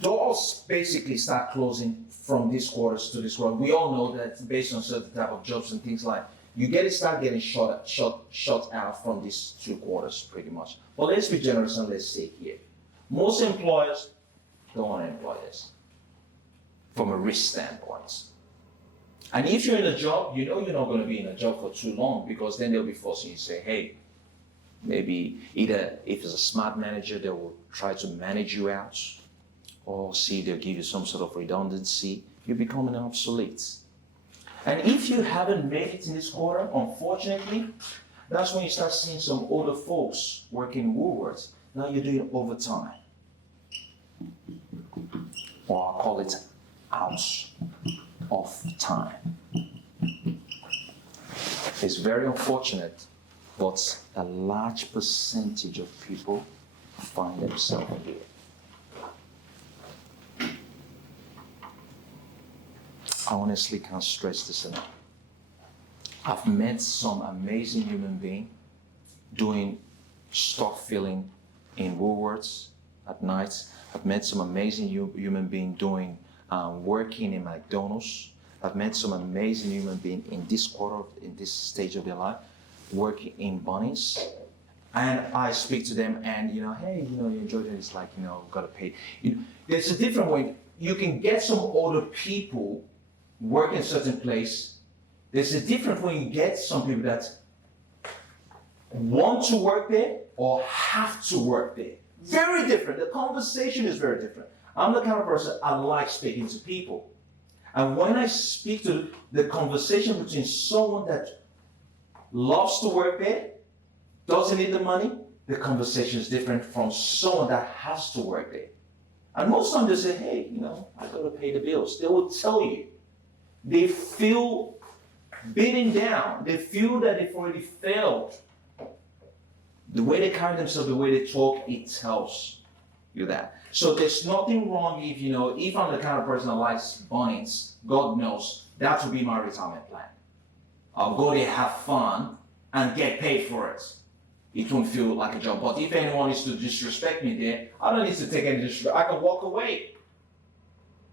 doors basically start closing from this quarters to this quarter. We all know that based on certain type of jobs and things like, start getting shot out from these 2 quarters pretty much. But let's be generous and let's say here. Most employers don't want to employ this from a risk standpoint. And if you're in a job, you know you're not going to be in a job for too long, because then they'll be forcing you to say, hey, maybe either if it's a smart manager, they will try to manage you out, or see if they'll give you some sort of redundancy. You're becoming obsolete. And if you haven't made it in this quarter, unfortunately, that's when you start seeing some older folks working in Woolworths. Now you're doing overtime. Or I'll call it out of time. It's very unfortunate, but a large percentage of people find themselves here. I honestly can't stress this enough. I've met some amazing human being doing stock filling in Woolworths at night. I've met some amazing human being doing working in McDonald's. I've met some amazing human being in this quarter, in this stage of their life, working in Bunnings. And I speak to them and, hey, you enjoy it. It's like, gotta pay. There's a different way. You can get some older people work in a certain place. There's a difference when you get some people that want to work there or have to work there. Very different. The conversation is very different. I'm the kind of person, I like speaking to people. And when I speak to the conversation between someone that loves to work there, doesn't need the money, the conversation is different from someone that has to work there. And most of them they say, hey, I gotta pay the bills. They will tell you. They feel beaten down. They feel that they've already failed. The way they carry themselves, the way they talk, it tells you that. So there's nothing wrong if I'm the kind of person that likes Bunnings, God knows, that would be my retirement plan. I'll go there, have fun, and get paid for it. It won't feel like a job. But if anyone is to disrespect me there, I don't need to take any disrespect. I can walk away.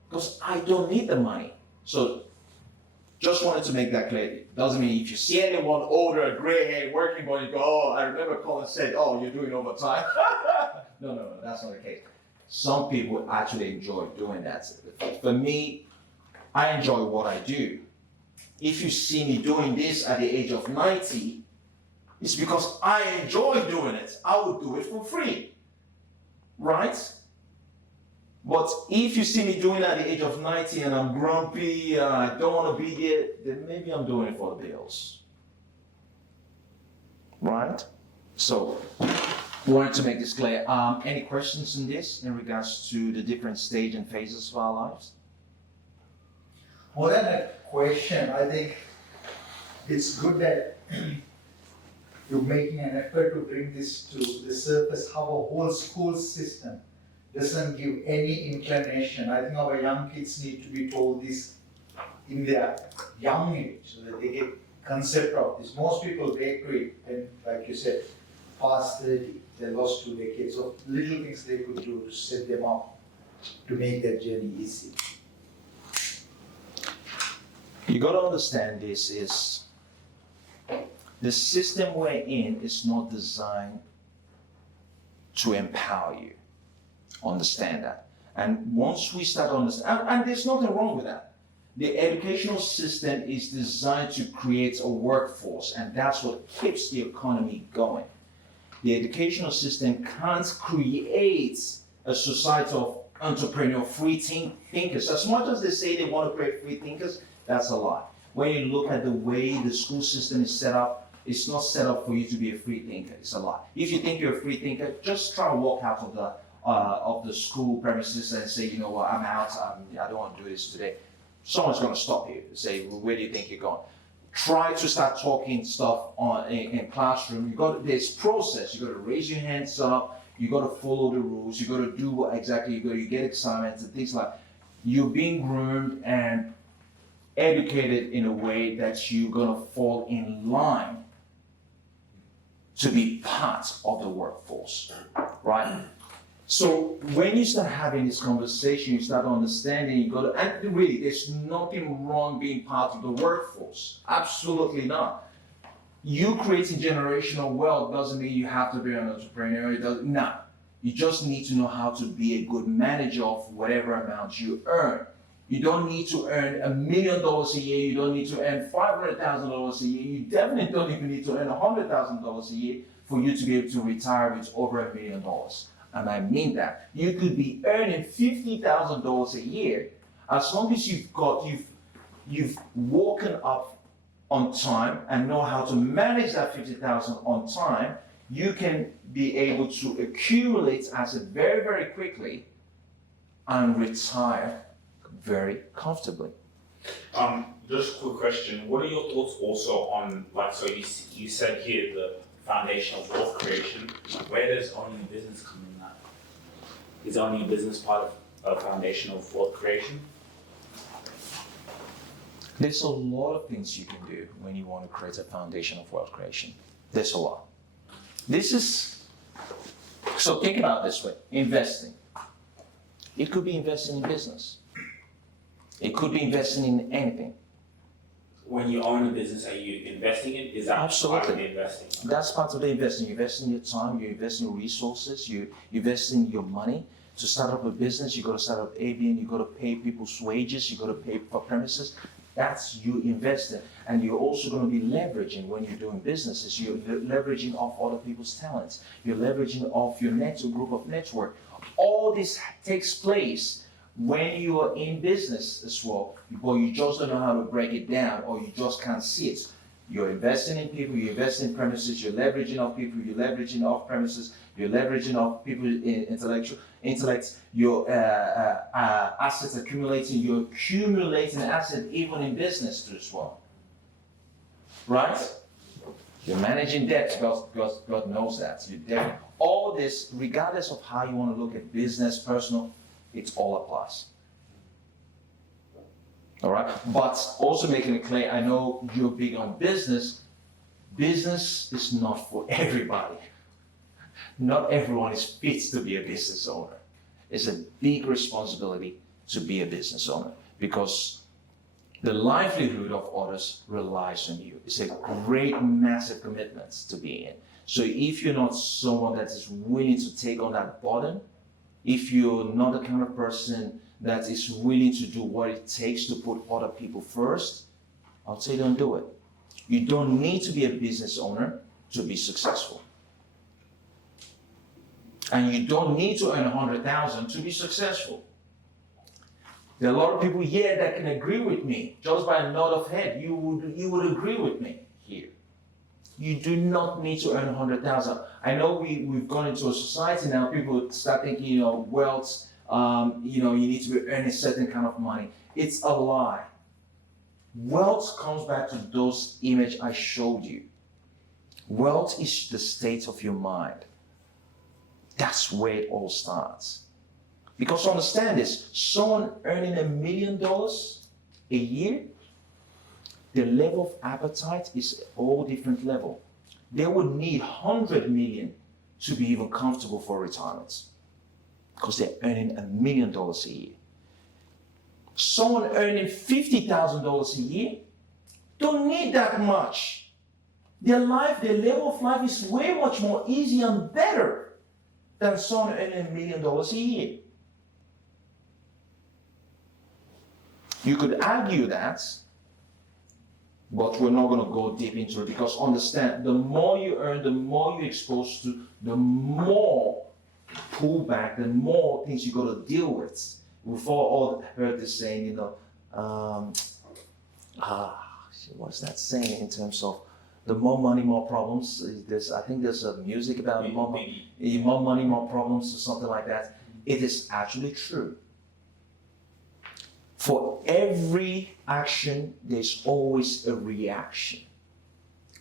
Because I don't need the money. So just wanted to make that clear. Doesn't mean if you see anyone older, gray hair, working boy, you go, oh, I remember Colin said, oh, you're doing overtime. No, that's not the case. Some people actually enjoy doing that. For me, I enjoy what I do. If you see me doing this at the age of 90, it's because I enjoy doing it. I would do it for free, right? But if you see me doing it at the age of 90 and I'm grumpy, I don't want to be there, then maybe I'm doing it for the bills, right? So, wanted to make this clear. Any questions on this in regards to the different stage and phases of our lives? More than a question, I think it's good that you're making an effort to bring this to the surface, how a whole school system doesn't give any inclination. I think our young kids need to be told this in their young age so that they get concept of this. Most people break it and, like you said, past 30, they lost 2 decades of little things they could do to set them up to make that journey easy? You got to understand this is the system we're in is not designed to empower you. Understand that. And once we start understanding, and there's nothing wrong with that. The educational system is designed to create a workforce, and that's what keeps the economy going. The educational system can't create a society of entrepreneurial free thinkers. As much as they say they want to create free thinkers, that's a lie. When you look at the way the school system is set up, it's not set up for you to be a free thinker. It's a lie. If you think you're a free thinker, just try to walk out of the school premises and say, you know what, I'm out. I don't want to do this today. Someone's going to stop you and say, well, where do you think you're going? Try to start talking stuff in classroom. There's process. You got to raise your hands up. You got to follow the rules. You got to do what exactly you get assignments and things like. You're being groomed and educated in a way that you're going to fall in line to be part of the workforce, right? So when you start having this conversation, you start understanding, you got to, and really, there's nothing wrong being part of the workforce. Absolutely not. You creating generational wealth doesn't mean you have to be an entrepreneur. No. You just need to know how to be a good manager of whatever amount you earn. You don't need to earn $1 million a year. You don't need to earn $500,000 a year. You definitely don't even need to earn $100,000 a year for you to be able to retire with over $1 million. And I mean that. You could be earning $50,000 a year as long as you've woken up on time and know how to manage that $50,000 on time. You can be able to accumulate assets very, very quickly and retire very comfortably. Just a quick question. What are your thoughts also on, like, so you said here the foundation of wealth creation. Where does owning a business come in that? Is owning a business part of a foundation of wealth creation? There's a lot of things you can do when you want to create a foundation of wealth creation. There's a lot. So think about it this way, investing. It could be investing in business. It could be investing in anything. When you own a business, are you investing in? Is that Absolutely. part of the investing? That's part of the investing. You invest in your time, you invest in your resources, you invest in your money. To start up a business, you got to start up ABN, you got to pay people's wages, you got to pay for premises. That's you investing. And you're also going to be leveraging when you're doing businesses. You're leveraging off other people's talents. You're leveraging off your group of network. All this takes place when you are in business as well, but you just don't know how to break it down, or you just can't see it. You're investing in people, you're investing in premises, you're leveraging off people, you're leveraging off premises, you're leveraging off people in intellect, your assets accumulating, you're accumulating assets even in business too as well. Right? You're managing debt, God knows that. All this, regardless of how you want to look at business, personal, it all applies. All right? But also making it clear, I know you're big on business. Business is not for everybody. Not everyone is fit to be a business owner. It's a big responsibility to be a business owner because the livelihood of others relies on you. It's a great, massive commitment to be in. So if you're not someone that is willing to take on that burden, if you're not the kind of person that is willing to do what it takes to put other people first, I'll say don't do it. You don't need to be a business owner to be successful. And you don't need to earn 100,000 to be successful. There are a lot of people here that can agree with me. Just by a nod of head, you would agree with me here. You do not need to earn 100,000. I know we've gone into a society now, people start thinking, wealth, you need to be earning a certain kind of money. It's a lie. Wealth comes back to those images I showed you. Wealth is the state of your mind. That's where it all starts. Because understand this, someone earning $1 million a year, the level of appetite is a whole different level. They would need 100 million to be even comfortable for retirement. because they're earning $1 million a year. Someone earning $50,000 a year don't need that much. Their level of life is way much more easy and better than someone earning $1 million a year. You could argue that, but we're not going to go deep into it, because understand, the more you earn, the more you're exposed to, the more pullback, the more things you got to deal with. We've all heard this saying, what's that saying in terms of the more money, more problems? I think there's a music about more money, more problems, or something like that. It is actually true. For every action, there's always a reaction.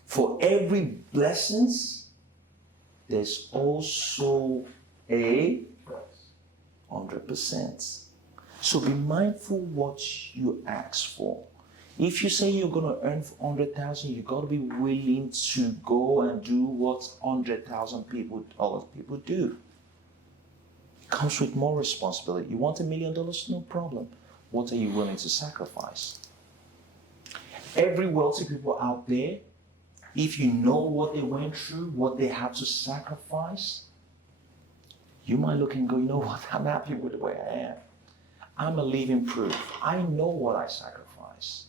For every blessings, there's also a 100%. So be mindful what you ask for. If you say you're going to earn 100,000, you got to be willing to go and do what 100,000 people do. It comes with more responsibility. You want $1 million? No problem. What are you willing to sacrifice? Every wealthy people out there, if you know what they went through, what they had to sacrifice, you might look and go, you know what, I'm happy with the way I am. I'm a living proof. I know what I sacrifice.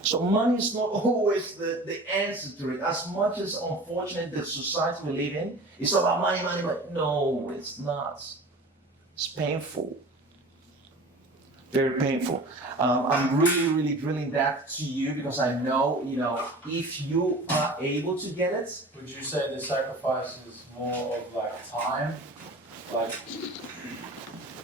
So money is not always the answer to it. As much as unfortunate the society we live in, it's all about money, money, money. No, it's not. It's painful. Very painful. I'm really drilling that to you because I know, if you are able to get it. Would you say the sacrifice is more of like time? Like,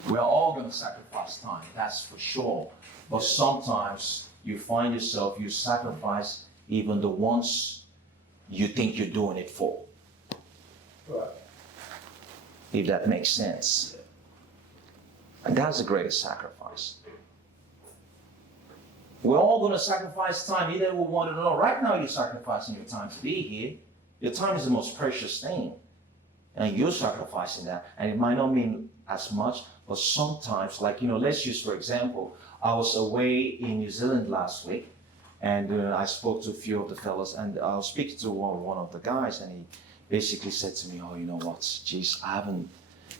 we're all going to sacrifice time, that's for sure. But sometimes you find yourself, you sacrifice even the ones you think you're doing it for. right. If that makes sense. And that's the greatest sacrifice. We're all going to sacrifice time, either we want it or not. Right now, you're sacrificing your time to be here. Your time is the most precious thing. And you're sacrificing that. And it might not mean as much, but sometimes, let's use, for example, I was away in New Zealand last week, and I spoke to a few of the fellas, and I was speaking to one of the guys, and he basically said to me, oh, you know what, geez, I haven't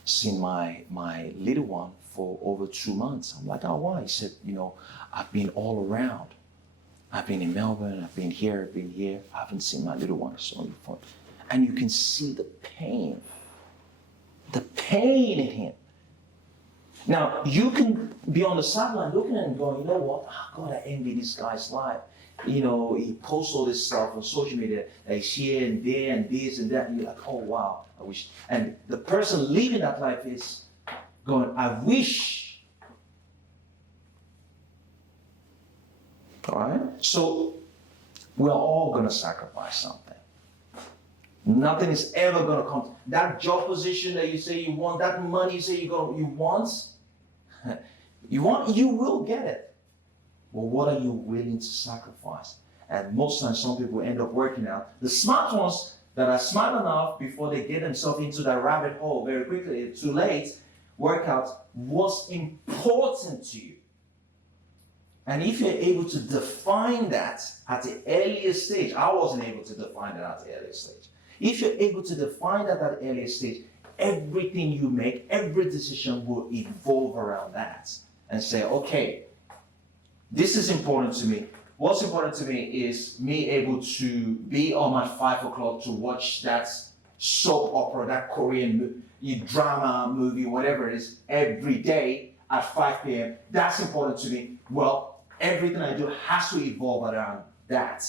seen my little one for over 2 months. I'm like, oh, why? He said, I've been all around. I've been in Melbourne, I've been here, I haven't seen my little one. It's only fun. And you can see the pain in him. Now, you can be on the sideline looking at him going, you know what, God, I envy this guy's life. He posts all this stuff on social media, that he's here and there and this and that, and you're like, oh wow, I wish. And the person living that life is going, I wish. All right? So, we're all going to sacrifice something. Nothing is ever going to come. That job position that you say you want, that money you say you want, you will get it. But what are you willing to sacrifice? And most times, some people end up working out. The smart ones that are smart enough before they get themselves into that rabbit hole very quickly, it's too late, work out what's important to you. And if you're able to define that at the earliest stage, I wasn't able to define that at the earliest stage. If you're able to define that at the earliest stage, everything you make, every decision will evolve around that and say, okay, this is important to me. What's important to me is me able to be on at 5 o'clock to watch that soap opera, that Korean drama movie, whatever it is, every day at 5 p.m. That's important to me. Well, everything I do has to evolve around that.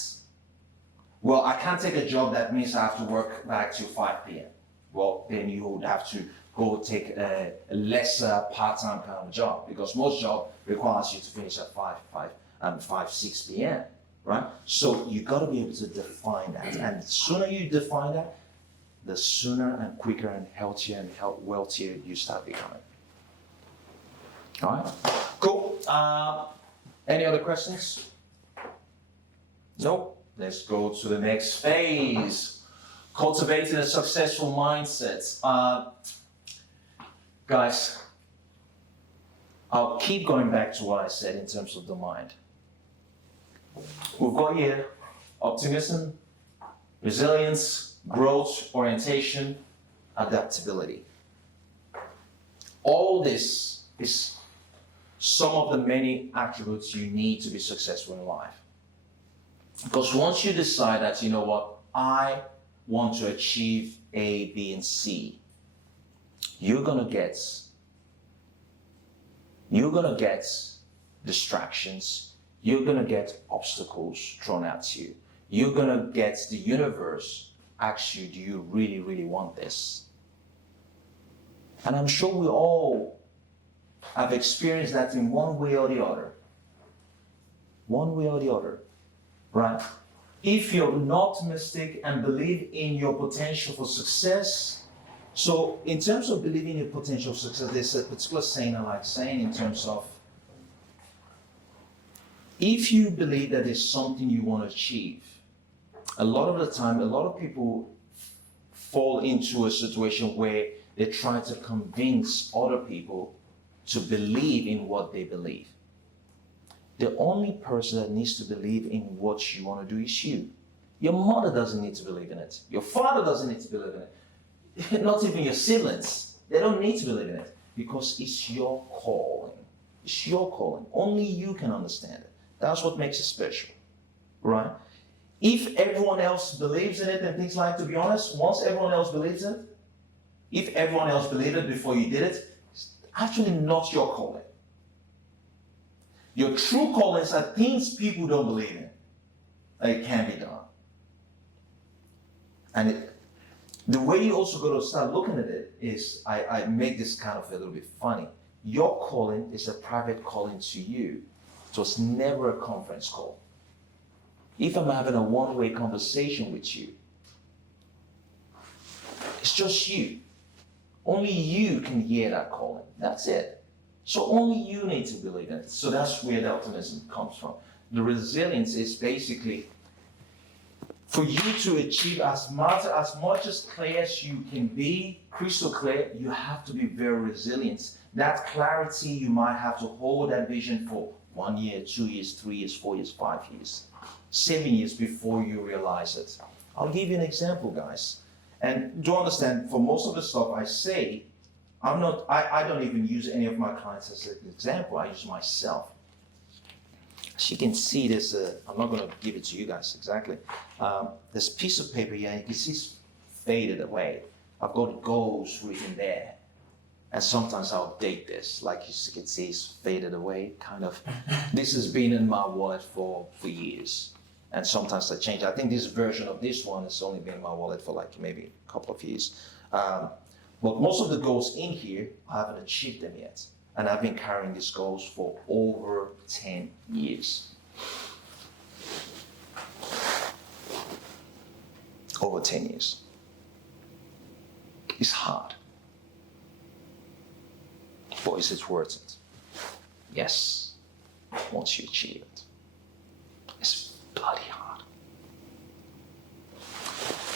Well, I can't take a job that means I have to work back to 5 p.m. Well, then you would have to go take a lesser part-time kind of job, because most job requires you to finish at 6 p.m., right? So you got to be able to define that. And the sooner you define that, the sooner and quicker and healthier and wealthier you start becoming. All right, cool. Any other questions? No? Let's go to the next phase. Cultivating a successful mindset. Guys, I'll keep going back to what I said in terms of the mind. We've got here optimism, resilience, growth, orientation, adaptability. All this is some of the many attributes you need to be successful in life. Because once you decide that, you know what, I want to achieve A, B, and C, you're gonna get distractions, you're gonna get obstacles thrown at you, you're gonna get the universe ask you, do you really, really want this? And I'm sure we all have experienced that in one way or the other. One way or the other, right? If you're not optimistic and believe in your potential for success, so in terms of believing in your potential for success, there's a particular saying I like saying in terms of, if you believe that there's something you want to achieve, a lot of the time, a lot of people fall into a situation where they try to convince other people to believe in what they believe. The only person that needs to believe in what you want to do is you. Your mother doesn't need to believe in it. Your father doesn't need to believe in it. Not even your siblings. They don't need to believe in it because it's your calling. It's your calling. Only you can understand it. That's what makes it special, right? If everyone else believes in it and things like, to be honest, once everyone else believes it, if everyone else believed it before you did it, it's actually not your calling. Your true callings are things people don't believe in. It can be done. And the way you also got to start looking at it is, I make this kind of a little bit funny. Your calling is a private calling to you. So it's never a conference call. If I'm having a one-way conversation with you, it's just you. Only you can hear that calling. That's it. So only you need to believe in it. So that's where the optimism comes from. The resilience is basically for you to achieve as much as clear as you can be, crystal clear, you have to be very resilient. That clarity, you might have to hold that vision for 1 year, 2 years, 3 years, 4 years, 5 years, 7 years before you realize it. I'll give you an example, guys. And do understand, for most of the stuff I say, I don't even use any of my clients as an example. I use myself. As you can see, there's I'm not going to give it to you guys exactly. This piece of paper here, and you can see it's faded away. I've got goals written there. And sometimes I'll date this, like you can see it's faded away, kind of. This has been in my wallet for years. And sometimes I change. I think this version of this one has only been in my wallet for like maybe a couple of years. But most of the goals in here, I haven't achieved them yet. And I've been carrying these goals for over 10 years. Over 10 years. It's hard. But is it worth it? Yes, once you achieve it. It's bloody hard.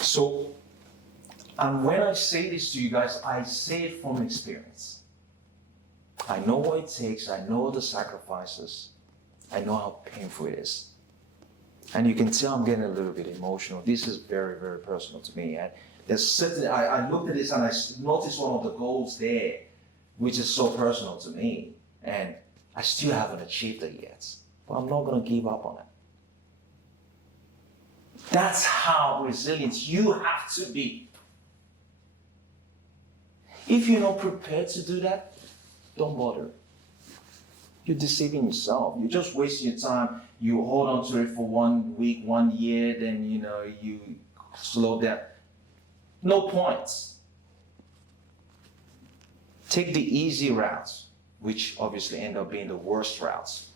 So, and when I say this to you guys, I say it from experience. I know what it takes, I know the sacrifices, I know how painful it is. And you can tell I'm getting a little bit emotional. This is very, very personal to me. And there's certain, I looked at this and I noticed one of the goals there, which is so personal to me. And I still haven't achieved it yet. But I'm not going to give up on it. That's how resilient you have to be. If you're not prepared to do that, don't bother. You're deceiving yourself. You're just wasting your time. You hold on to it for 1 week, 1 year, then you slow down. No points. Take the easy routes, which obviously end up being the worst routes.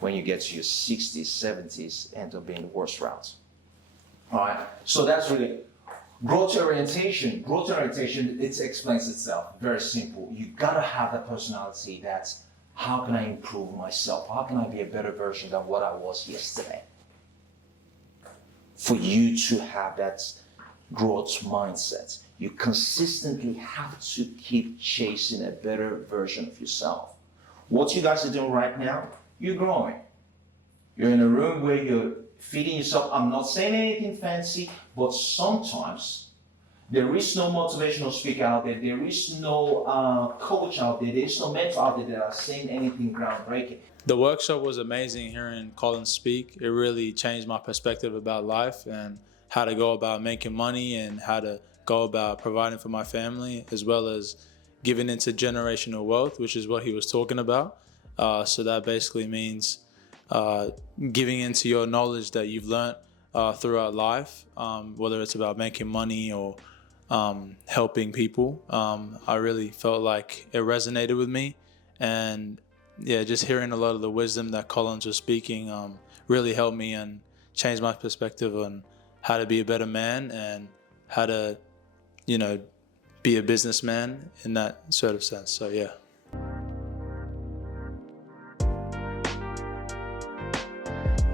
When you get to your 60s, 70s, end up being the worst routes. All right, so that's really growth orientation. Growth orientation, it explains itself. Very simple. You gotta have that personality that's, how can I improve myself? How can I be a better version than what I was yesterday? For you to have that growth mindset. You consistently have to keep chasing a better version of yourself. What you guys are doing right now, you're growing. You're in a room where you're feeding yourself. I'm not saying anything fancy, but sometimes there is no motivational speaker out there. There is no coach out there. There is no mentor out there that are saying anything groundbreaking. The workshop was amazing hearing Colin speak. It really changed my perspective about life and how to go about making money and how to go about providing for my family, as well as giving into generational wealth, which is what he was talking about. So that basically means giving into your knowledge that you've learned throughout life, whether it's about making money or helping people. I really felt like it resonated with me, and yeah, just hearing a lot of the wisdom that Collins was speaking really helped me and changed my perspective on how to be a better man and how to, be a businessman in that sort of sense. So yeah.